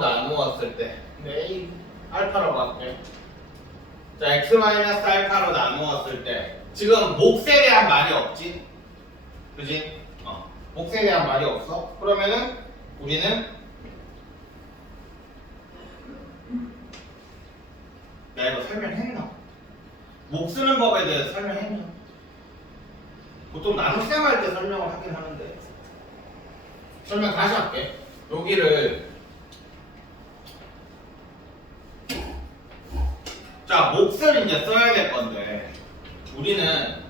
나누었을 때 a 알파라고 할게. 자, x-알파로 나누었을 때 지금 몫에 대한 말이 없지? 그지? 몫에 대한 말이 없어? 그러면은 우리는 나 이거 설명했나? 목 쓰는 법에 대해서 설명했나? 보통 나눗셈 할 때 설명을 하긴 하는데 설명 다시 할게. 여기를 자, 몫을 이제 써야 될 건데 우리는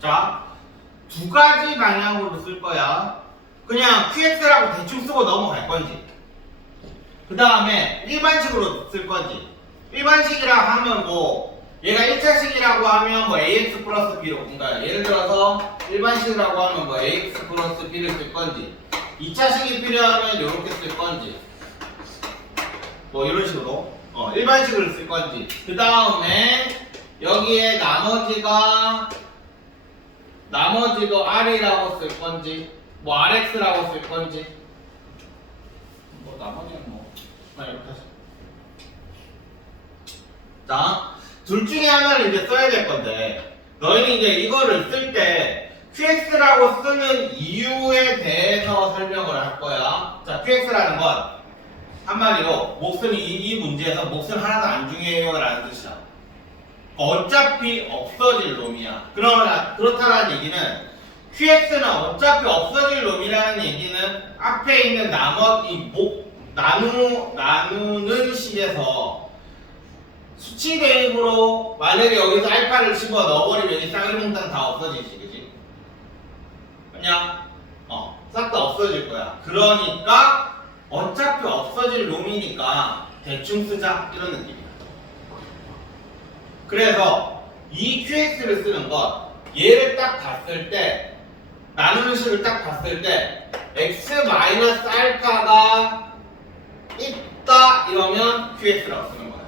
자, 두 가지 방향으로 쓸 거야. 그냥 QX라고 대충 쓰고 넘어갈 건지, 그 다음에 일반식으로 쓸 건지. 일반식이라 하면 뭐 얘가 1차식이라고 하면 뭐 AX 플러스 B로, 그러니까 예를 들어서 일반식이라고 하면 뭐 AX 플러스 B를 쓸 건지, 2차식이 필요하면 이렇게 쓸 건지, 뭐 이런 식으로 일반식을 쓸 건지, 그 다음에 여기에 나머지도 R이라고 쓸 건지, 뭐 RX라고 쓸 건지, 뭐 나머지는 뭐 이렇게 하자. 자, 둘 중에 하나를 이제 써야 될 건데 너희는 이제 이거를 쓸 때 QX라고 쓰는 이유에 대해서 설명을 할 거야. 자, QX라는 건 한마디로 몫은 이 문제에서 몫은 하나도 안 중요해요 라는 뜻이야. 어차피 없어질 놈이야. 그렇다는 얘기는 QX는 어차피 없어질 놈이라는 얘기는 앞에 있는 나머지 나누는 식에서 수치 대입으로 만약에 여기서 알파를 집어 넣어버리면 이 쌍일몽땅 다 없어지지, 그지? 그냥 싹 다 없어질 거야. 그러니까 어차피 없어질 놈이니까 대충 쓰자 이런 느낌이야. 그래서 이 QX를 쓰는 건 얘를 딱 봤을 때, 나누는 식을 딱 봤을 때 x-알파가 있다 이러면 QX라고 쓰는 거야.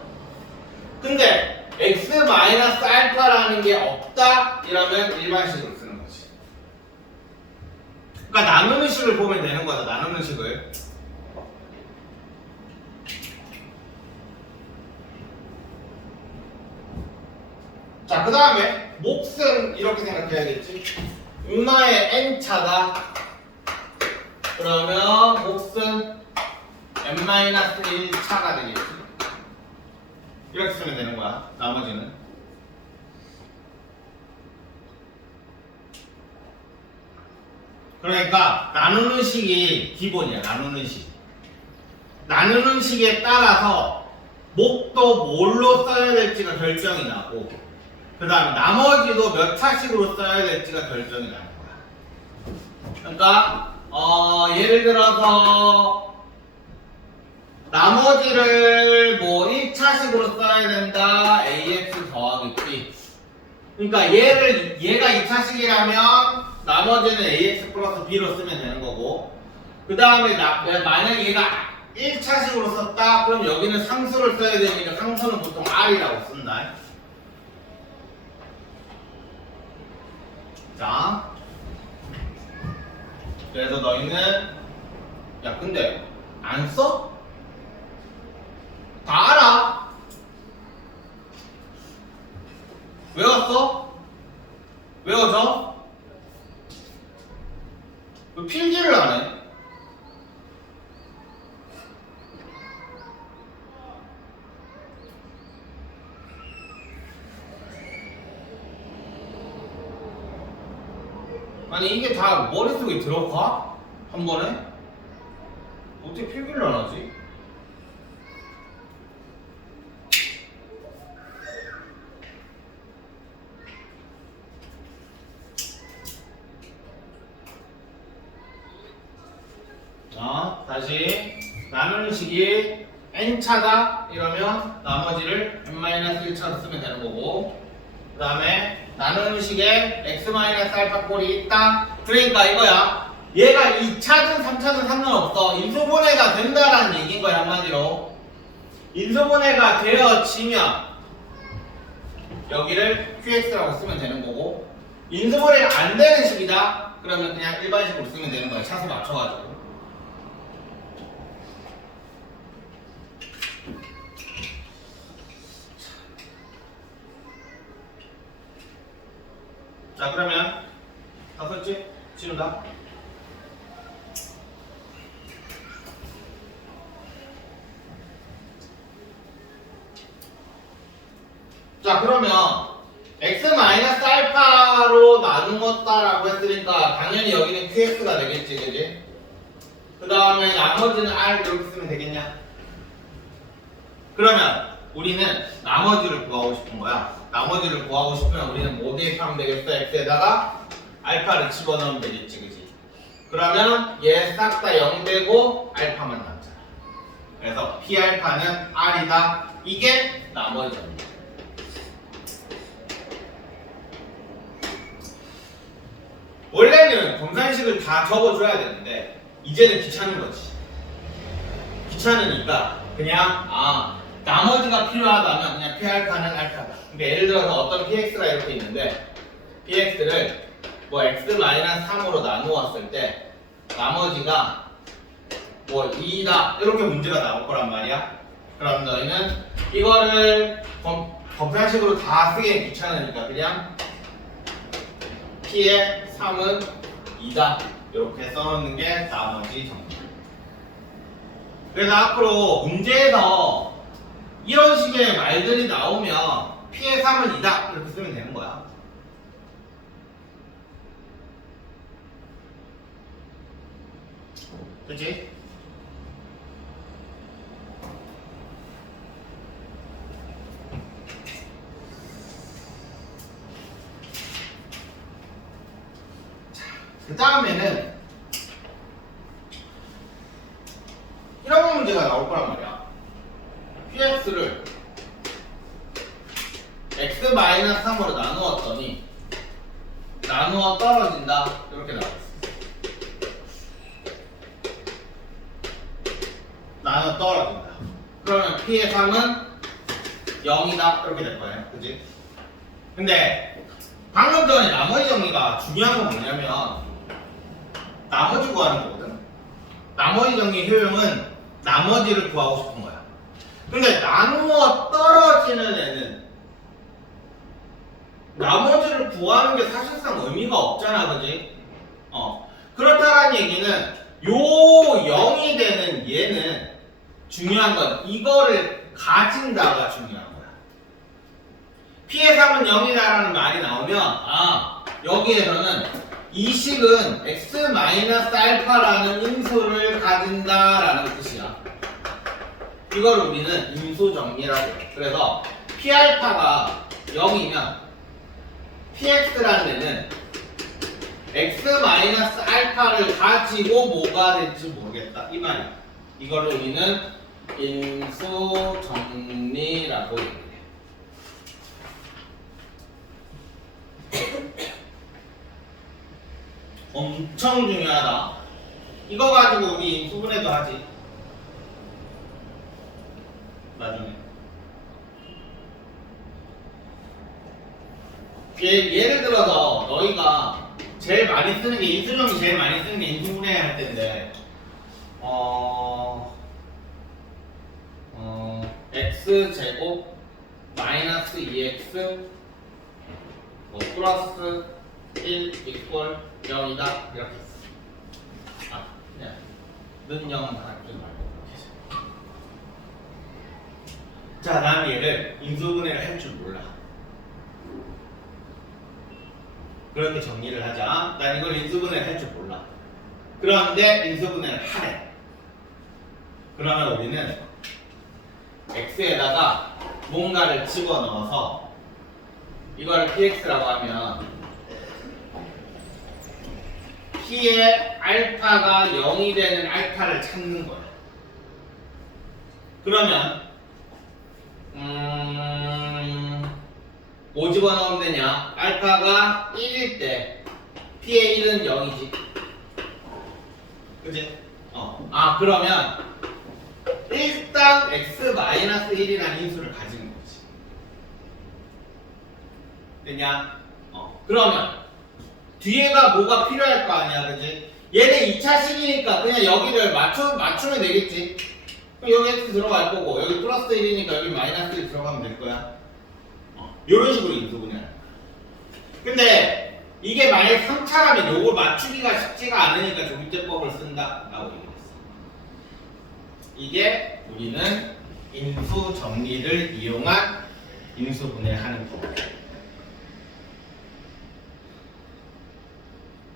근데 x-알파라는 게 없다 이러면 일반식으로 쓰는 거지. 그러니까 나누는 식을 보면 되는 거다. 나누는 식을. 자, 그 다음에 몫은 이렇게 생각해야겠지. 음마의 n차다. 그러면 몫은 n-1차가 되겠지. 이렇게 쓰면 되는 거야. 나머지는. 그러니까 나누는 식이 기본이야. 나누는 식. 나누는 식에 따라서 몫도 뭘로 써야 될지가 결정이 나고, 그 다음에 나머지도 몇 차식으로 써야 될지가 결정이 나는 거야. 그러니까 예를 들어서 나머지를 뭐 1차식으로 써야 된다. AX 더하기 B. 그러니까 얘가 2차식이라면 나머지는 AX 플러스 B로 쓰면 되는 거고, 그 다음에 만약에 얘가 1차식으로 썼다. 그럼 여기는 상수를 써야 되니까 상수는 보통 R이라고 쓴다. 자, 그래서 너희는 야 근데 안 써? 다 알아. 외웠어? 외워져? 왜 필기를 안 해? 아니 이게 다 머릿속에 들어가? 한 번에? 어떻게 필기를 안 하지? 자, 다시 나누는 식이 n차다 이러면 나머지를 n-1차로 쓰면 되는 거고, 그 다음에 나누는 식에 x-알파 꼴이 있다. 그러니까 이거야. 얘가 2차든 3차든 상관없어. 인수분해가 된다라는 얘기인 거야, 한마디로. 인수분해가 되어지면 여기를 qx라고 쓰면 되는 거고, 인수분해가 안 되는 식이다. 그러면 그냥 일반식으로 쓰면 되는 거야. 차수 맞춰가지고. 자, 그러면 다 썼지? 지른다. 자, 그러면 x-알파로 나누었다라고 했으니까 당연히 여기는 qx가 되겠지, 그지? 그 다음에 나머지는 r 이렇게 쓰면 되겠냐? 그러면 우리는 나머지를 구하고 싶은 거야. 나머지를 구하고 싶으면 우리는 뭐 대입하면 되겠어? x에다가 알파를 집어넣으면 되겠지, 그지? 그러면 얘 싹 다 0 되고 알파만 남잖아. 그래서 p알파는 r이다. 이게 나머지입니다. 원래는 검산식을 다 적어줘야 되는데 이제는 귀찮은 거지. 귀찮으니까 그냥 나머지가 필요하다면 그냥 p알파는 알파다. 그러니까 예를 들어서 어떤 px가 이렇게 있는데 px를 뭐 x-3으로 나누었을 때 나머지가 뭐 2다 이렇게 문제가 나올 거란 말이야. 그럼 너희는 이거를 검산식으로 다 쓰기엔 귀찮으니까 그냥 p의 3은 2다 이렇게 써놓는 게 나머지 정리. 그래서 앞으로 문제에서 이런 식의 말들이 나오면 p의 3은 2다 이렇게 쓰면 되는 거야. 그치? 그 다음에는 이런 문제가 나올 거란 말이야. px를 x-3으로 나누었더니 나누어 떨어진다 이렇게 나왔어. 나누어 떨어진다. 그러면 p의 3은 0이다 이렇게 될 거예요. 그치? 근데 방금 전에 나머지 정리가 중요한 건 뭐냐면 나머지 구하는 거거든. 나머지 정리 효용은 나머지를 구하고 싶은 거야. 근데 나누어 떨어지는 애는 나머지를 구하는 게 사실상 의미가 없잖아, 그지? 그렇다는 얘기는 요 0이 되는 얘는 중요한 건 이거를 가진다가 중요한 거야. p의 3은 0이다라는 말이 나오면 여기에서는 이 식은 x-알파라는 인수를 가진다라는 뜻이야. 이걸 우리는 인수정리라고 해. 그래서 p알파가 0이면 px라는 애는 x-알파를 가지고 뭐가 될지 모르겠다 이 말이야. 이걸 우리는 인수정리라고 얘기해. 엄청 중요하다. 이거 가지고 우리 인수분해도 하지. 나중에. 예를 들어서 너희가 제일 많이 쓰는 게 인수정리 제일 많이 쓰는 게 인수분해 할 때인데 x제곱 마이너스 2x 뭐 플러스 1 이퀄 0이다 이렇게 있어. 그냥 는 0은 다 쓰지 말고 이렇게. 자, 다음 얘를 인수분해를 할 줄 몰라. 그렇게 정리를 하자. 난 이걸 인수분해를 할 줄 몰라. 그런데 인수분해를 하래. 그러면 우리는 x에다가 뭔가를 집어넣어서 이걸 px라고 하면 p의 알파가 0이 되는 알파를 찾는 거야. 그러면 뭐 집어넣으면 되냐? 알파가 1일 때 P의 1은 0이지. 그지? 그러면 일단 x-1이라는 인수를 가지는 거지. 되냐? 그러면 뒤에가 뭐가 필요할 거 아니야, 그지? 얘네 2차식이니까 그냥 여기를 맞추면 되겠지. 그럼 여기 x 들어갈 거고, 여기 플러스 1이니까 여기 마이너스 1 들어가면 될 거야. 이런 식으로 인수분해. 근데 이게 만약 3차라면 요걸 맞추기가 쉽지가 않으니까 조비제법을 쓴다라고 얘기했어. 이게 우리는 인수 정리를 이용한 인수분해하는 법.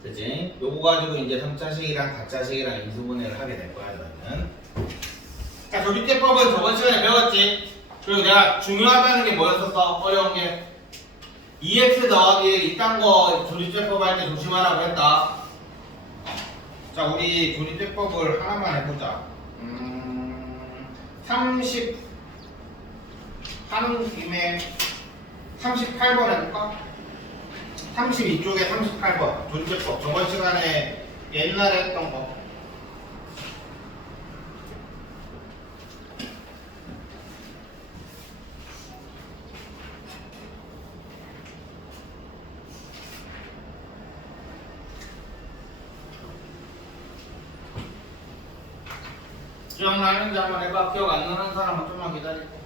그치? 요거 가지고 이제 3차식이랑 4차식이랑 인수분해를 하게 될 거야, 너는. 자, 조비제법은 저번 시간에 배웠지? 그리고 내가 중요하다는 게 뭐였었어? 어려운 게 2x 더하기 이딴 거 조립제법 할 때 조심하라고 했다. 자, 우리 조립제법을 하나만 해보자. 30 하는 김에 38번 해볼까? 32쪽에 38번 조립제법 저번 시간에 옛날에 했던 거. 기억나는지 한번 해봐. 기억 안 나는 사람은 좀만 기다리고.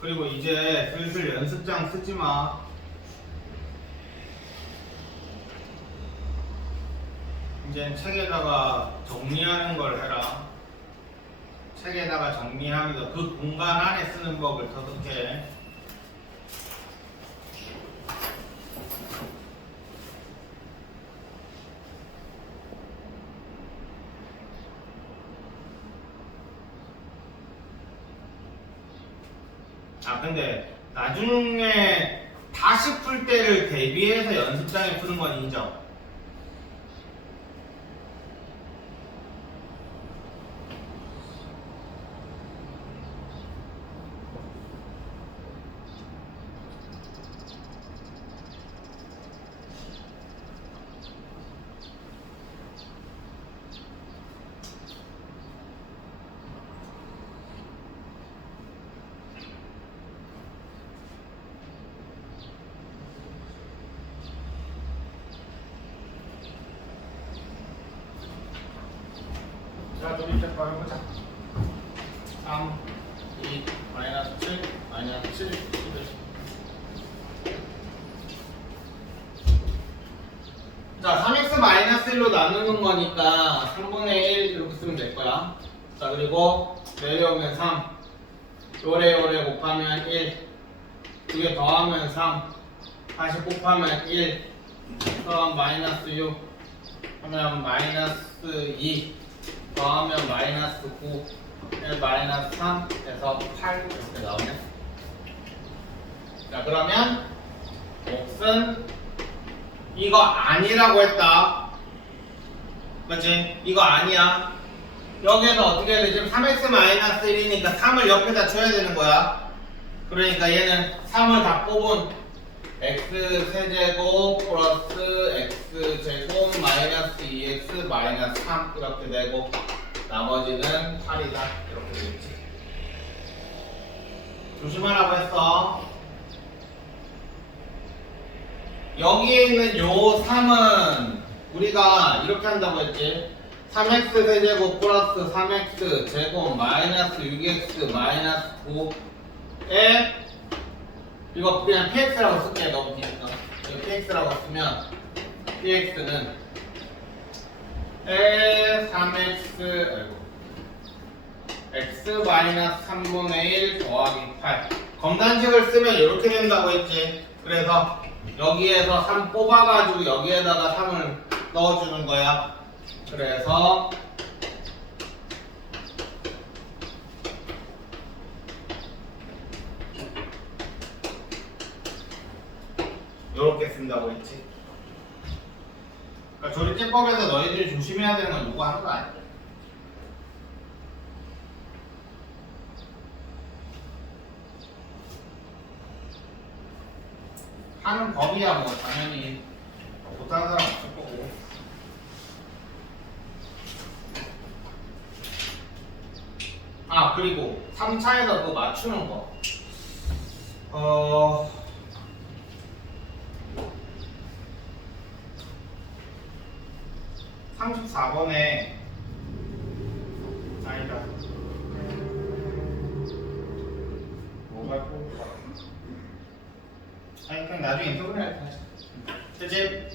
그리고 이제 슬슬 연습장 쓰지 마. 이제 책에다가 정리하는 걸 해라. 책에다가 정리하면서 그 공간 안에 쓰는 법을 터득해. 근데 나중에 다시 풀 때를 대비해서 연습장에 푸는 건 인정. 자, 조립제법 해보자. 3, 2, 마이너스 7, 마이너스 7, 11. 자, 3x-1로 나누는 거니까 3분의 1 이렇게 쓰면 될 거야. 자, 그리고 내려오면 3. 요래 곱하면 1. 두 개 더하면 3. 다시 곱하면 1. 더하면 마이너스 6. 하면 마이너스 2. 더하면 마이너스 9, 마이너스 3 해서 8 이렇게 나오네. 자, 그러면 몫은 이거 아니라고 했다. 맞지? 이거 아니야. 여기에서 어떻게 해야 되지? 3x-1이니까 3을 옆에다 줘야 되는 거야. 그러니까 얘는 3을 다 뽑은 x세제곱 플러스 x제곱 마이너스 2x 마이너스 3 이렇게 되고 나머지는 8이다 이렇게 되겠지. 조심하라고 했어. 여기에 있는 요 3은 우리가 이렇게 한다고 했지. 3x 세제곱 플러스 3x 제곱 마이너스 6x 마이너스 9에 이거 그냥 px라고 쓸게. 너무 기니까 이거 px라고 쓰면 px는 3x x 마이너스 3분의 1 더하기 8 검단식을 쓰면 이렇게 된다고 했지. 그래서 여기에서 3 뽑아가지고 여기에다가 3을 넣어주는 거야. 그래서 이렇게 쓴다고 했지. 그러니까 조립제법에서 너희들이 조심해야 되는 건 이거 하는 거 아니야? 하는 법이야. 뭐 당연히 못하는 사람 없을 거고. 아 그리고 3차에서 또 맞추는 거. 34번에 아니다. 뭐가 뽑을까? 아니 그냥 나중에 인터뷰를 할 거야. 됐지?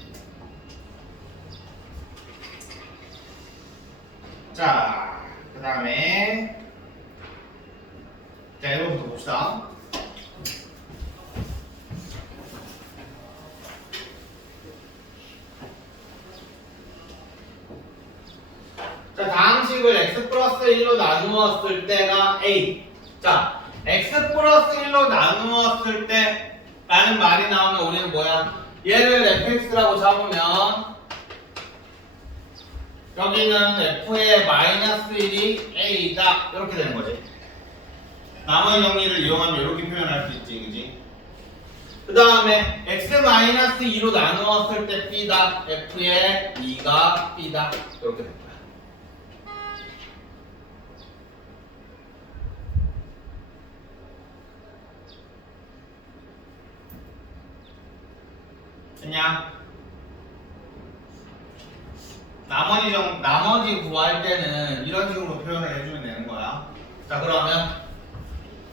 자, 그 다음에 자 1번부터 봅시다. 자, 다항식을 x 플러스 1로 나누었을 때가 a. 자, x 플러스 1로 나누었을 때 라는 말이 나오면 우리는 뭐야? 얘를 fx라고 잡으면 여기는 f의 마이너스 1이 a다. 이렇게 되는 거지. 나머지 정리를 이용하면 이렇게 표현할 수 있지, 그지? 그 다음에 x-2로 나누었을 때 b다. f의 2가 b다. 이렇게 됩니다. 됐냐? 나머지 구할 때는 이런 식으로 표현을 해주면 되는 거야. 자, 그러면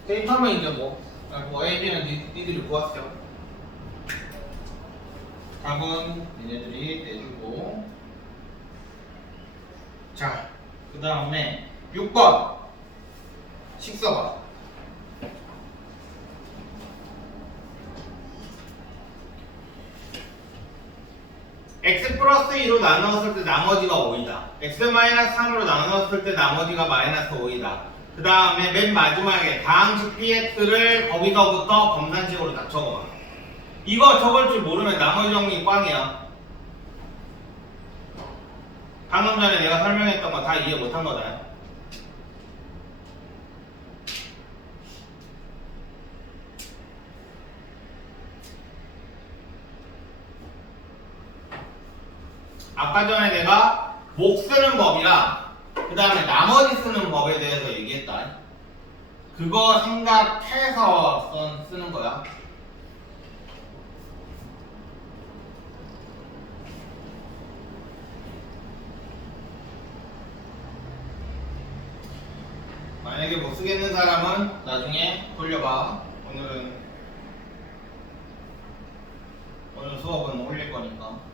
대입하면 이제 뭐 A, B는 니들이 구했어. 답은 니네들이 내주고. 자, 그 다음에 6번 식서봐. x 플러스 2로 나누었을 때 나머지가 5이다. x 마이너스 3으로 나누었을 때 나머지가 마이너스 5이다. 그 다음에 맨 마지막에 다항식 px를 거기서부터 검산식으로 다 적어봐. 이거 적을 줄 모르면 나머지 정리 꽝이야. 방금 전에 내가 설명했던 거 다 이해 못한 거다. 아까 전에 내가 목 쓰는 법이랑 그 다음에 나머지 쓰는 법에 대해서 얘기했다. 그거 생각해서 쓰는 거야. 만약에 못 쓰겠는 사람은 나중에 돌려봐. 오늘 수업은 올릴 거니까.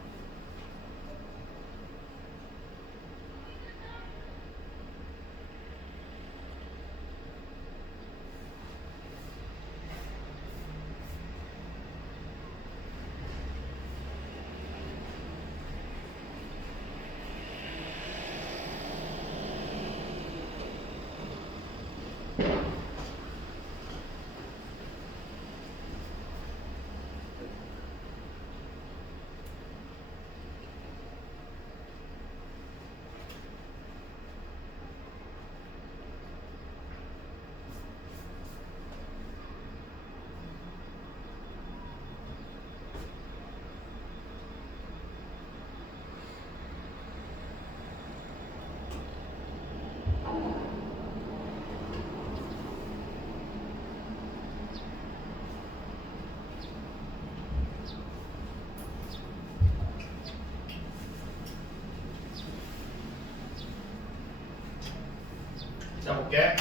자 볼게.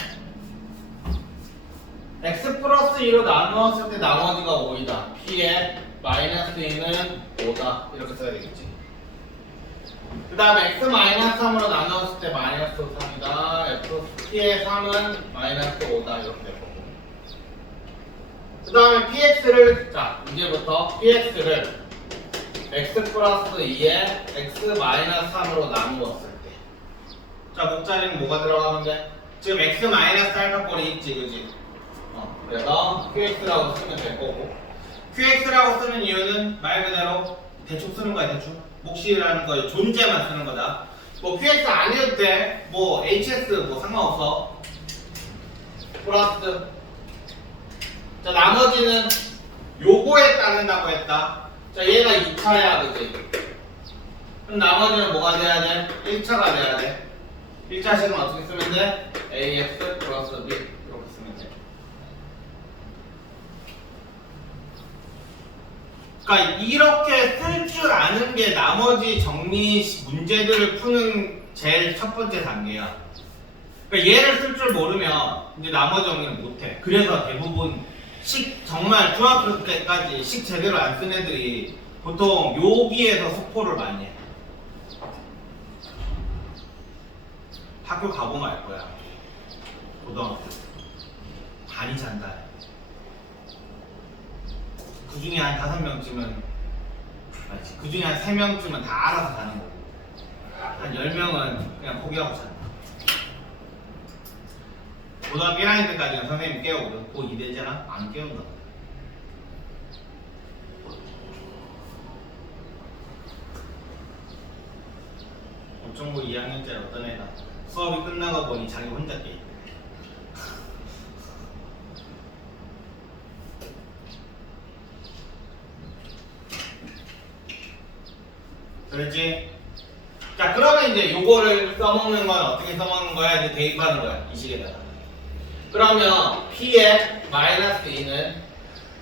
x 플러스 2로 나누었을 때 나머지가 5이다. p의 마이너스 2는 5다. 이렇게 써야 되겠지. 그 다음에 x 마이너스 3으로 나누었을 때 마이너스 3이다. p의 3은 마이너스 5다. 이렇게 될 거고. 그 다음에 px를, 자, 이제부터 px를 x 플러스 2에 x 마이너스 3으로 나누었을 때. 자, 목자리는 뭐가 들어가면 돼? 지금 x 마이너스 알파꼴이 있지, 그지? 그래서 qx라고 쓰면 될 거고. qx라고 쓰는 이유는 말 그대로 대충 쓰는 거야, 대충. 몫이라는 거, 존재만 쓰는 거다. 뭐 qx 아니어도 돼. 뭐 hs 뭐 상관없어. 플러스. 자, 나머지는 요거에 따른다고 했다. 자, 얘가 2차야, 그지? 그럼 나머지는 뭐가 돼야 돼? 1차가 돼야 돼. 1차식은 어떻게 쓰면 돼? ax 플러스 b 이렇게 쓰면 돼. 그러니까 이렇게 쓸 줄 아는 게 나머지 정리 문제들을 푸는 제일 첫 번째 단계야. 그러니까 얘를 쓸 줄 모르면 이제 나머지 정리는 못해. 그래서 대부분 정말 중학교 때까지 식 제대로 안 쓴 애들이 보통 여기에서 속포를 많이 해. 학교 가보면 알 거야. 고등학교 반이 잔다. 그 중에 한 5명쯤은 맞지. 그 중에 한 3명쯤은 다 알아서 자는 거고 한 10명은 그냥 포기하고 잔다. 고등학교 1학년 때까지는 선생님이 깨우거든. 고 2대잖아? 안 깨운다. 고등부 2학년짜리 어떤 애가 수업이 끝나고 보니 자기 혼자 깨. 그렇지? 자, 그러면 이제 요거를 써먹는 건 어떻게 써먹는 거야? 이제 대입하는 거야. 이 식에다가. 그러면 p의 마이너스 2는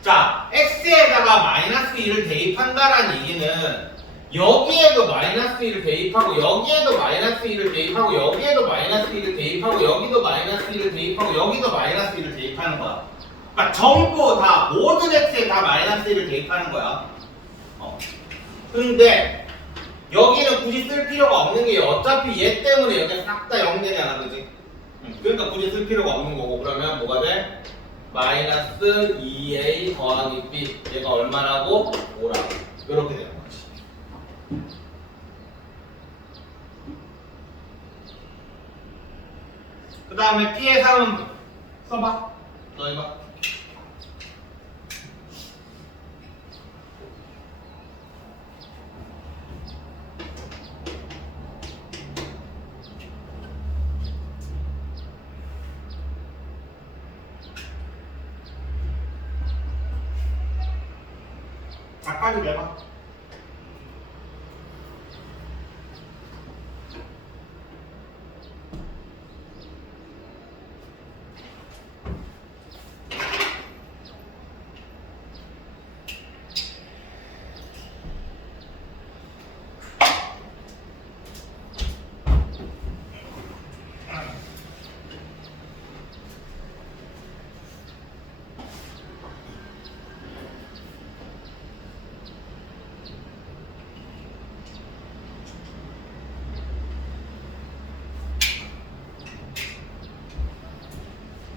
자, x에다가 마이너스 2를 대입한다라는 얘기는 여기에도 마이너스 2를 대입하고 여기에도 마이너스 2를 대입하고 여기에도 마이너스 2를 대입하고 여기도 마이너스 2를 대입하고 여기도 마이너스 2를 대입하는 거야. 그러니까 전부 다 모든 x에 다 마이너스 2를 대입하는 거야. 근데 여기는 굳이 쓸 필요가 없는 게 어차피 얘 때문에 여기가 싹 다 0되잖아, 그지? 그러니까 굳이 쓸 필요가 없는 거고. 그러면 뭐가 돼? 마이너스 2a 더하기 b 얘가 얼마라고? 5라고 이렇게 되는 거지. 그 다음에 p의 3은 써봐. 너 해봐. 작가도 내봐.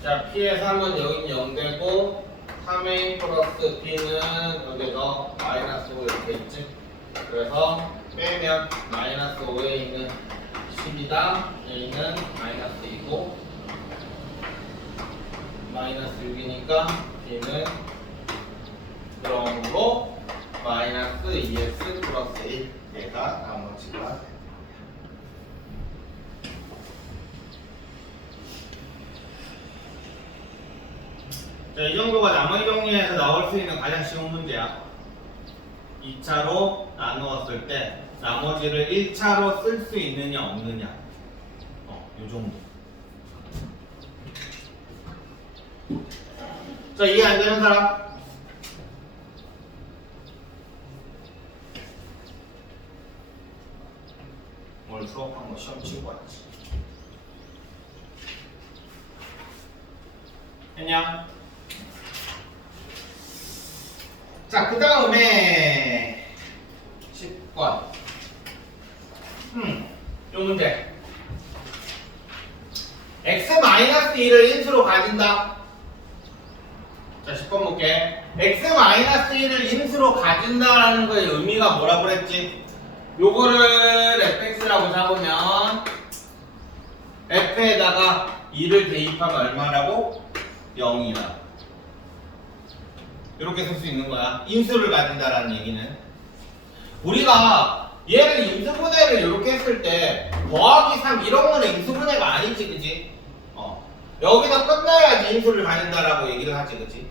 자, p의 3은 여기는 0되고 3a 플러스 b는 여기서 마이너스 5 이렇게 있지. 그래서 빼면 마이너스 5에 있는 10이다. a는 마이너스 2고 마이너스 6이니까 b는 그러므로 마이너스 2x 플러스 1 얘가 나머지가 됩니다. 자, 이 정도가 나머지 정리에서 나올 수 있는 가장 쉬운 문제야. 2차로 나누었을 때 나머지를 1차로 쓸 수 있느냐 없느냐. 요 정도. 자, 이해 안 되는 사람? 오늘 수업한 거 시험 치고 왔지. 했냐? 자, 그 다음에 10번. 요 문제. x-1을 인수로 가진다. 자, 10번 볼게. x-1을 인수로 가진다라는 거의 의미가 뭐라고 그랬지? 요거를 fx라고 잡으면 f에다가 2를 대입하면 얼마라고? 0이다. 이렇게 쓸 수 있는 거야. 인수를 가진다라는 얘기는. 우리가 얘를 인수분해를 이렇게 했을 때 더하기 3 이런 거는 인수분해가 아니지, 그지? 여기서 끝나야지 인수를 가진다라고 얘기를 하지, 그지?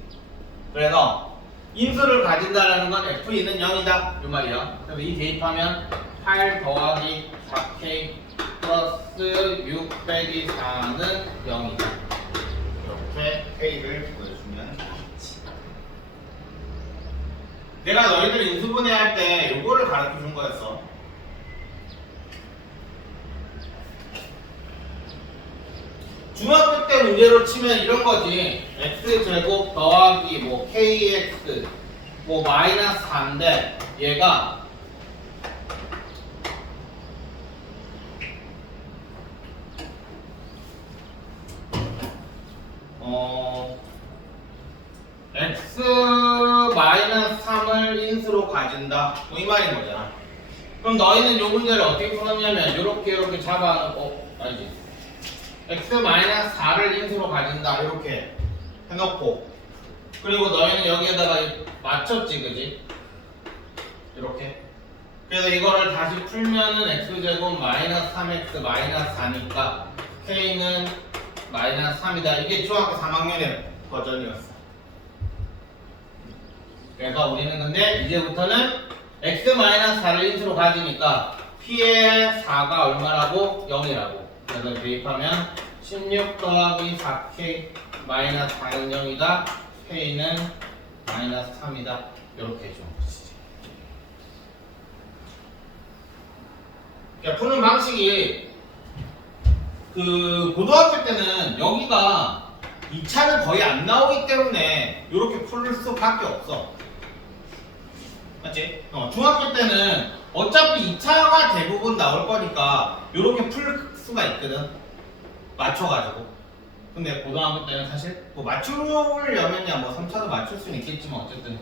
그래서 인수를 가진다라는 건 F2는 0이다 이 말이야. 그래서 이 대입하면 8 더하기 4K 플러스 6 빼기 4는 0이다. 이렇게 K를 보여주면 되겠지. 내가 너희들 인수분해 할 때 요거를 가르쳐 준 거였어. 중학교 때 문제로 치면 이런 거지. x제곱 더하기 뭐 kx 뭐 마이너스 4인데 얘가 x 마이너스 3을 인수로 가진다. 뭐 이 말인 거잖아. 그럼 너희는 요 문제를 어떻게 풀었냐면 요렇게 잡아놓고 아니지. x-4를 인수로 가진다 이렇게 해놓고 그리고 너희는 여기에다가 맞췄지 그지? 이렇게 그래서 이거를 다시 풀면은 x제곱 마이너스 3x 마이너스 4니까 k는 마이너스 3이다. 이게 중학교 3학년의 버전이었어. 그래서 우리는 근데 이제부터는 x-4를 인수로 가지니까 p의 4가 얼마라고? 0이라고. 그래서 대입하면 16 더하기 4k 마이너스 4는 0이다. k는 마이너스 3이다. 이렇게 해주는 것이지. 그러니까 푸는 방식이 그 고등학교 때는 여기가 2차는 거의 안 나오기 때문에 이렇게 풀 수밖에 없어. 맞지? 중학교 때는 어차피 2차가 대부분 나올 거니까 이렇게 풀 수가 있거든. 맞춰가지고. 근데 고등학교 때는 사실 뭐 맞추려면야 뭐 3차도 맞출 수는 있겠지만 어쨌든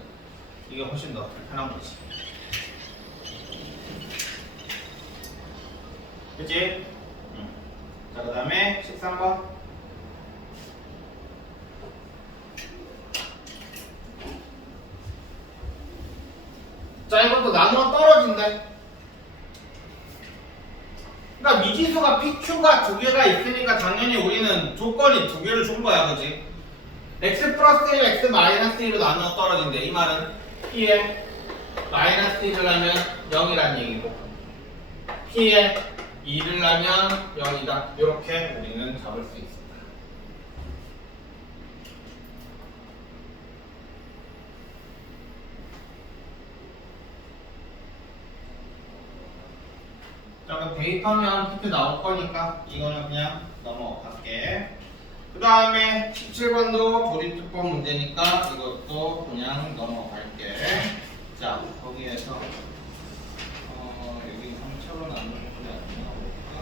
이게 훨씬 더 편한 거지. 그치? 자, 그 다음에 13번. 자, 이것도 나누어 떨어진대. 그러니까 미지수가 PQ가 두 개가 있으니까 당연히 우리는 조건이 두 개를 준 거야, 그지? x 플러스 1, x 마이너스 1로 나누어 떨어진대. 이 말은 P에 마이너스 1을 하면 0이란 얘기고 P에 2를 하면 0이다. 이렇게 우리는 잡을 수 있습니다. 자, 그럼 대입하면 PT 나올 거니까 이거는 그냥 넘어갈게. 그 다음에 17번도 조립특법 문제니까 이것도 그냥 넘어갈게. 자, 거기에서 여기 3차로 나누는 게 안 나올까?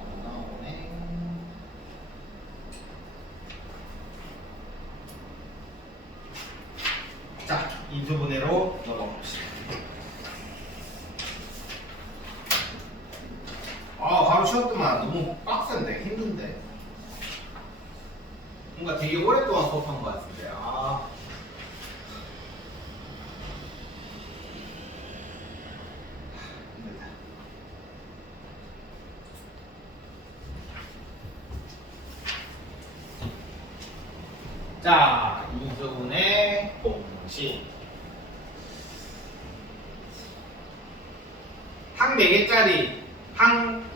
안 나오네. 자, 인수분해로 넘어갑시다. 바로 쉬었더만 너무 빡센데 힘든데 뭔가 되게 오랫동안 수업한 것 같은데 힘들다. 자, 인수분해 공식 항 4개짜리 항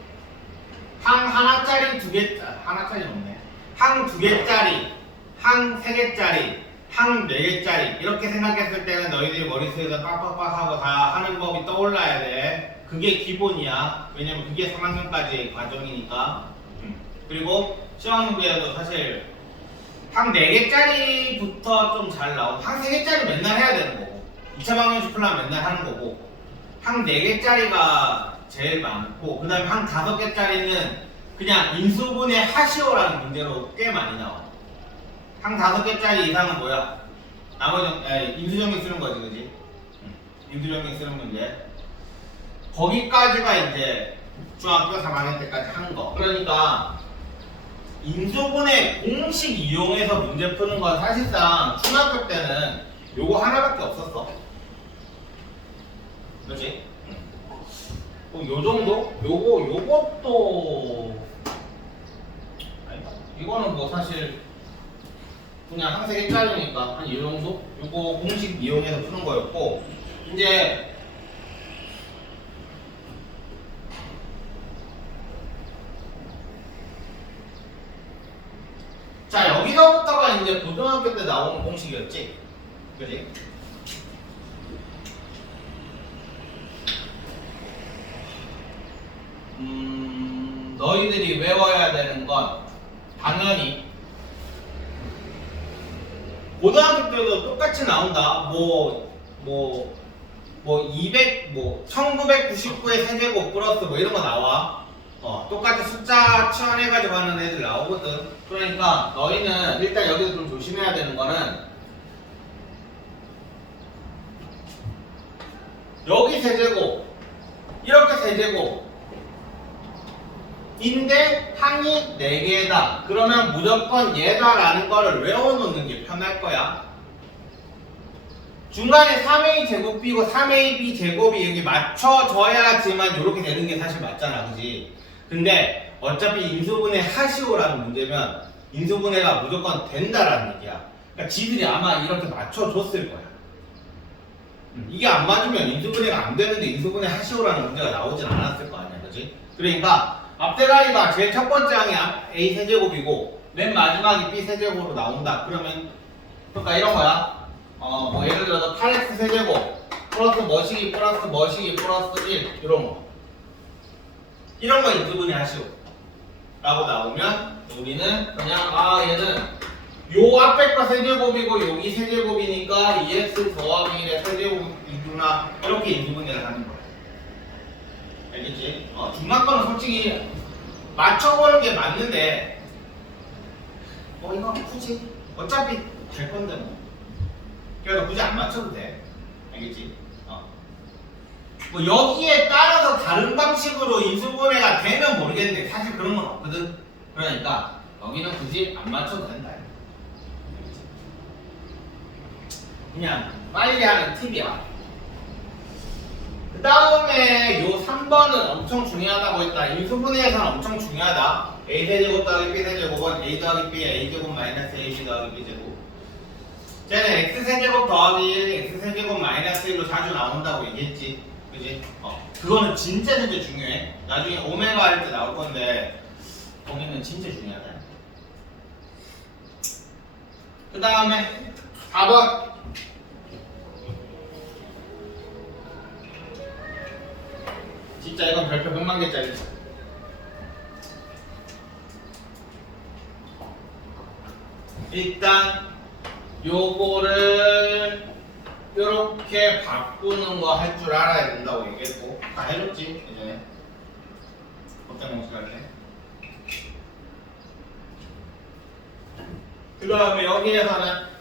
하나짜리 2개, 하나짜리 없네. 항 2개짜리, 항 3개짜리, 항 4개짜리 이렇게 생각했을 때는 너희들이 머릿속에서 빡빡빡 하고 다 하는 법이 떠올라야 돼. 그게 기본이야. 왜냐면 그게 3학년까지의 과정이니까. 그리고 시험 문제도 사실 한 4개짜리부터 좀 잘 나오고 한 3개짜리 맨날 해야 되는 거고 2차 방정식 풀려면 맨날 하는 거고 한 4개짜리가 제일 많고 그 다음에 한 5개짜리는 그냥 인수분해 하시오라는 문제로 꽤 많이 나와. 한 5개짜리 이상은 뭐야? 나머지 인수정리 쓰는 거지, 그지? 인수정리 쓰는 문제. 거기까지가 이제 중학교 3학년 때까지 한 거. 그러니까 인수분해 공식 이용해서 문제 푸는 건 사실상 중학교 때는 요거 하나밖에 없었어. 그렇지? 요 정도? 요것도 아니다. 이거는 뭐 사실 그냥 한 3개짜리니까 한 이 정도? 요거 공식 이용해서 푸는 거였고 이제 자 여기서부터가 이제 고등학교 때 나오는 공식이었지? 그지? 너희들이 외워야 되는 건 당연히 고등학교 때도 똑같이 나온다. 1999의 세제곱 플러스 뭐 이런 거 나와. 똑같이 숫자 치환해가지고 하는 애들 나오거든. 그러니까 너희는 일단 여기서 좀 조심해야 되는 거는 여기 세제곱 이렇게 세제곱 인데 항이 4개다. 그러면 무조건 얘다라는 거를 외워놓는 게 편할 거야. 중간에 3a 제곱이고 3ab 제곱이 여기 맞춰져야지만 이렇게 되는 게 사실 맞잖아, 그지? 근데 어차피 인수분해 하시오라는 문제면 인수분해가 무조건 된다라는 얘기야. 그러니까 지들이 아마 이렇게 맞춰줬을 거야. 이게 안 맞으면 인수분해가 안 되는데 인수분해 하시오라는 문제가 나오진 않았을 거 아니야, 그지? 그러니까 앞대가리가 제일 첫 번째 항이 a 세제곱이고 맨 마지막이 b 세제곱으로 나온다. 그러니까 이런 거야. 뭐 예를 들어서 8x 세제곱 플러스 머시기 플러스 머시기 플러스 1 이런 거. 이런 거 인수분해 하시오 라고 나오면 우리는 그냥 얘는 요 앞에 거 세제곱이고 여기 세제곱이니까 2x 더하기 1의 세제곱이구나 이렇게 인수분해를 하는 거야. 알겠지? 중간거는 솔직히 맞춰보는 게 맞는데 이거 굳이 어차피 될 건데 뭐 그래서 굳이 안 맞춰도 돼. 알겠지? 뭐 여기에 따라서 다른 방식으로 인수분해가 되면 모르겠는데 사실 그런 건 없거든. 그러니까 여기는 굳이 안 맞춰도 된다. 그냥 빨리 하는 팁이야. 그 다음에 요 3번은 엄청 중요하다고 했다. 인수분해에서는 엄청 중요하다. a 세제곱 더하기 b 세제곱은 a 더하기 b a제곱 마이너스 ab 더하기 b제곱. 쟤는 x 세제곱 더하기 1 x 세제곱 마이너스 1로 자주 나온다고 얘기했지. 그지? 그거는 진짜 중요해. 나중에 오메가 할 때 나올 건데 거기는 진짜 중요하다. 그 다음에 4번 진짜 이건 별표 100만 개짜리. 일단 요거를 이렇게 바꾸는 거 할 줄 알아야 된다고 얘기했고 다 해줬지 예전에 법정 공식 할 때. 그 다음에 여기에서는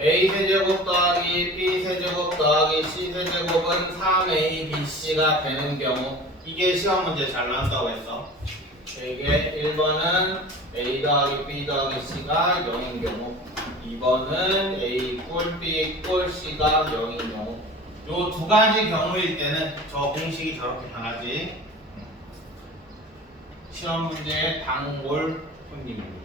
a 세제곱 더하기 b 세제곱 더하기 c 세제곱은 3abc가 되는 경우 이게 시험 문제 잘 나온다고 했어. 이게 1번은 a 더하기 b 더하기 c가 0인 경우 2번은 a 꼴 b 꼴 c가 0인 경우 요 두 가지 경우일 때는 저 공식이 저렇게 변하지. 시험 문제의 단골 손님입니다.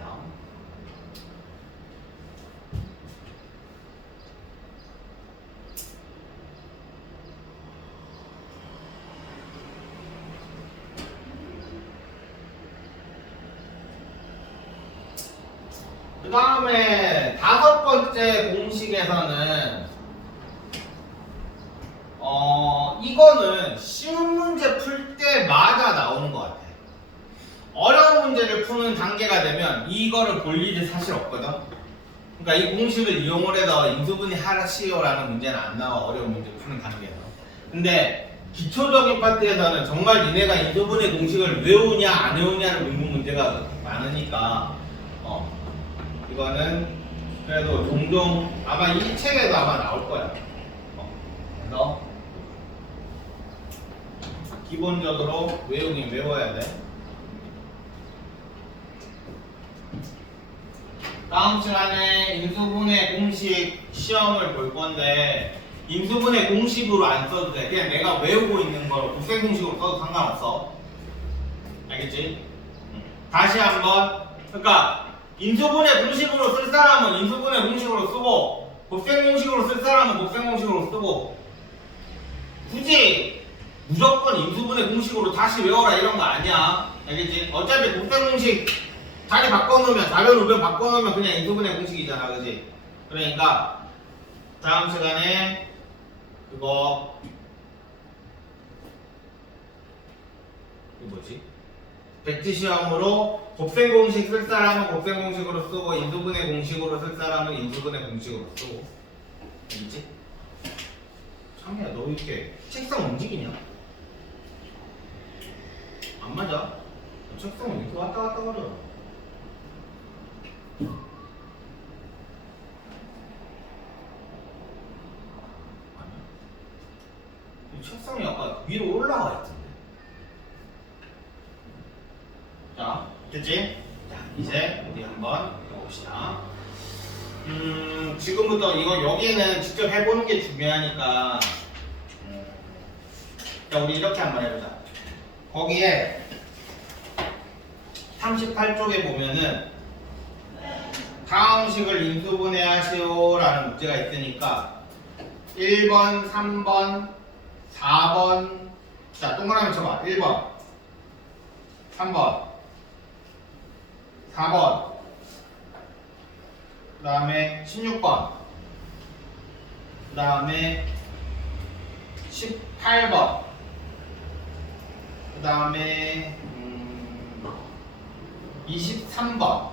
그 다음에 5번째 공식에서는 이거는 쉬운 문제 풀 때마다 나오는 것 같아. 어려운 문제를 푸는 단계가 되면 이거를 볼 일이 사실 없거든. 그러니까 이 공식을 이용을 해서 인수분해 하시오라는 문제는 안 나와. 어려운 문제 푸는 단계에서. 근데 기초적인 파트에서는 정말 니네가 인수분해 공식을 외우냐 안 외우냐를 묻는 문제가 많으니까 이거는 그래도 종종 아마 이 책에도 아마 나올 거야. 그래서 기본적으로 외우긴 외워야 돼. 다음 시간에 인수분해 공식 시험을 볼 건데 인수분해 공식으로 안 써도 돼. 그냥 내가 외우고 있는 걸 곱셈 공식으로 써도 상관없어. 알겠지? 다시 한번. 그러니까 인수분해 공식으로 쓸 사람은 인수분해 공식으로 쓰고 곱셈 공식으로 쓸 사람은 곱셈 공식으로 쓰고 굳이 무조건 인수분해 공식으로 다시 외워라 이런 거 아니야. 알겠지? 어차피 곱셈 공식 자리 바꿔놓으면 좌변 우변 바꿔놓으면 그냥 인수분해 공식이잖아. 그지? 그러니까 다음 시간에 그거 뭐지? 백지 시험으로 곱셈 공식 쓸 사람은 곱셈 공식으로 쓰고 인수분해 공식으로 쓸 사람은 인수분해 공식으로 쓰고. 알겠지? 창이야 너 이렇게 책상 움직이냐? 안 맞아? 책상은 이렇게 왔다 갔다 거려. 이 책상이 약간 위로 올라가 있던데. 자, 됐지? 자, 이제 우리 한번 해봅시다. 지금부터 이거 여기는 직접 해보는 게 중요하니까. 자, 우리 이렇게 한번 해보자. 거기에 38쪽에 보면은 다음 식을 인수분해하시오라는 문제가 있으니까 1번, 3번, 4번. 자, 동그라미 쳐봐. 1번, 3번, 4번, 그 다음에 16번, 그 다음에 18번, 그 다음에 23번,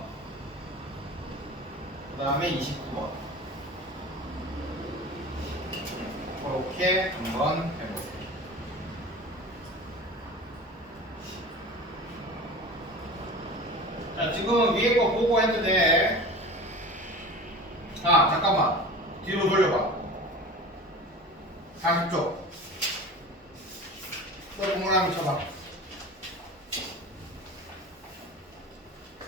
그 다음에 29번. 그렇게 한번 해보세요. 자, 지금은 위에 거 보고 해도 돼. 아, 잠깐만. 뒤로 돌려봐. 40쪽. 또 동그라미 쳐봐.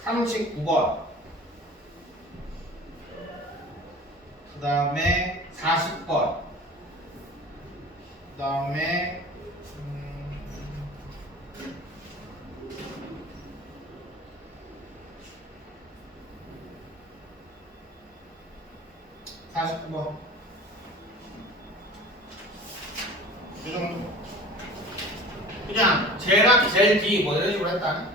39번. 그 다음에 40번. 그 다음에 49번. 이 정도. 그냥 제일 앞, 제일 뒤 뭐 이런 식으로 했다.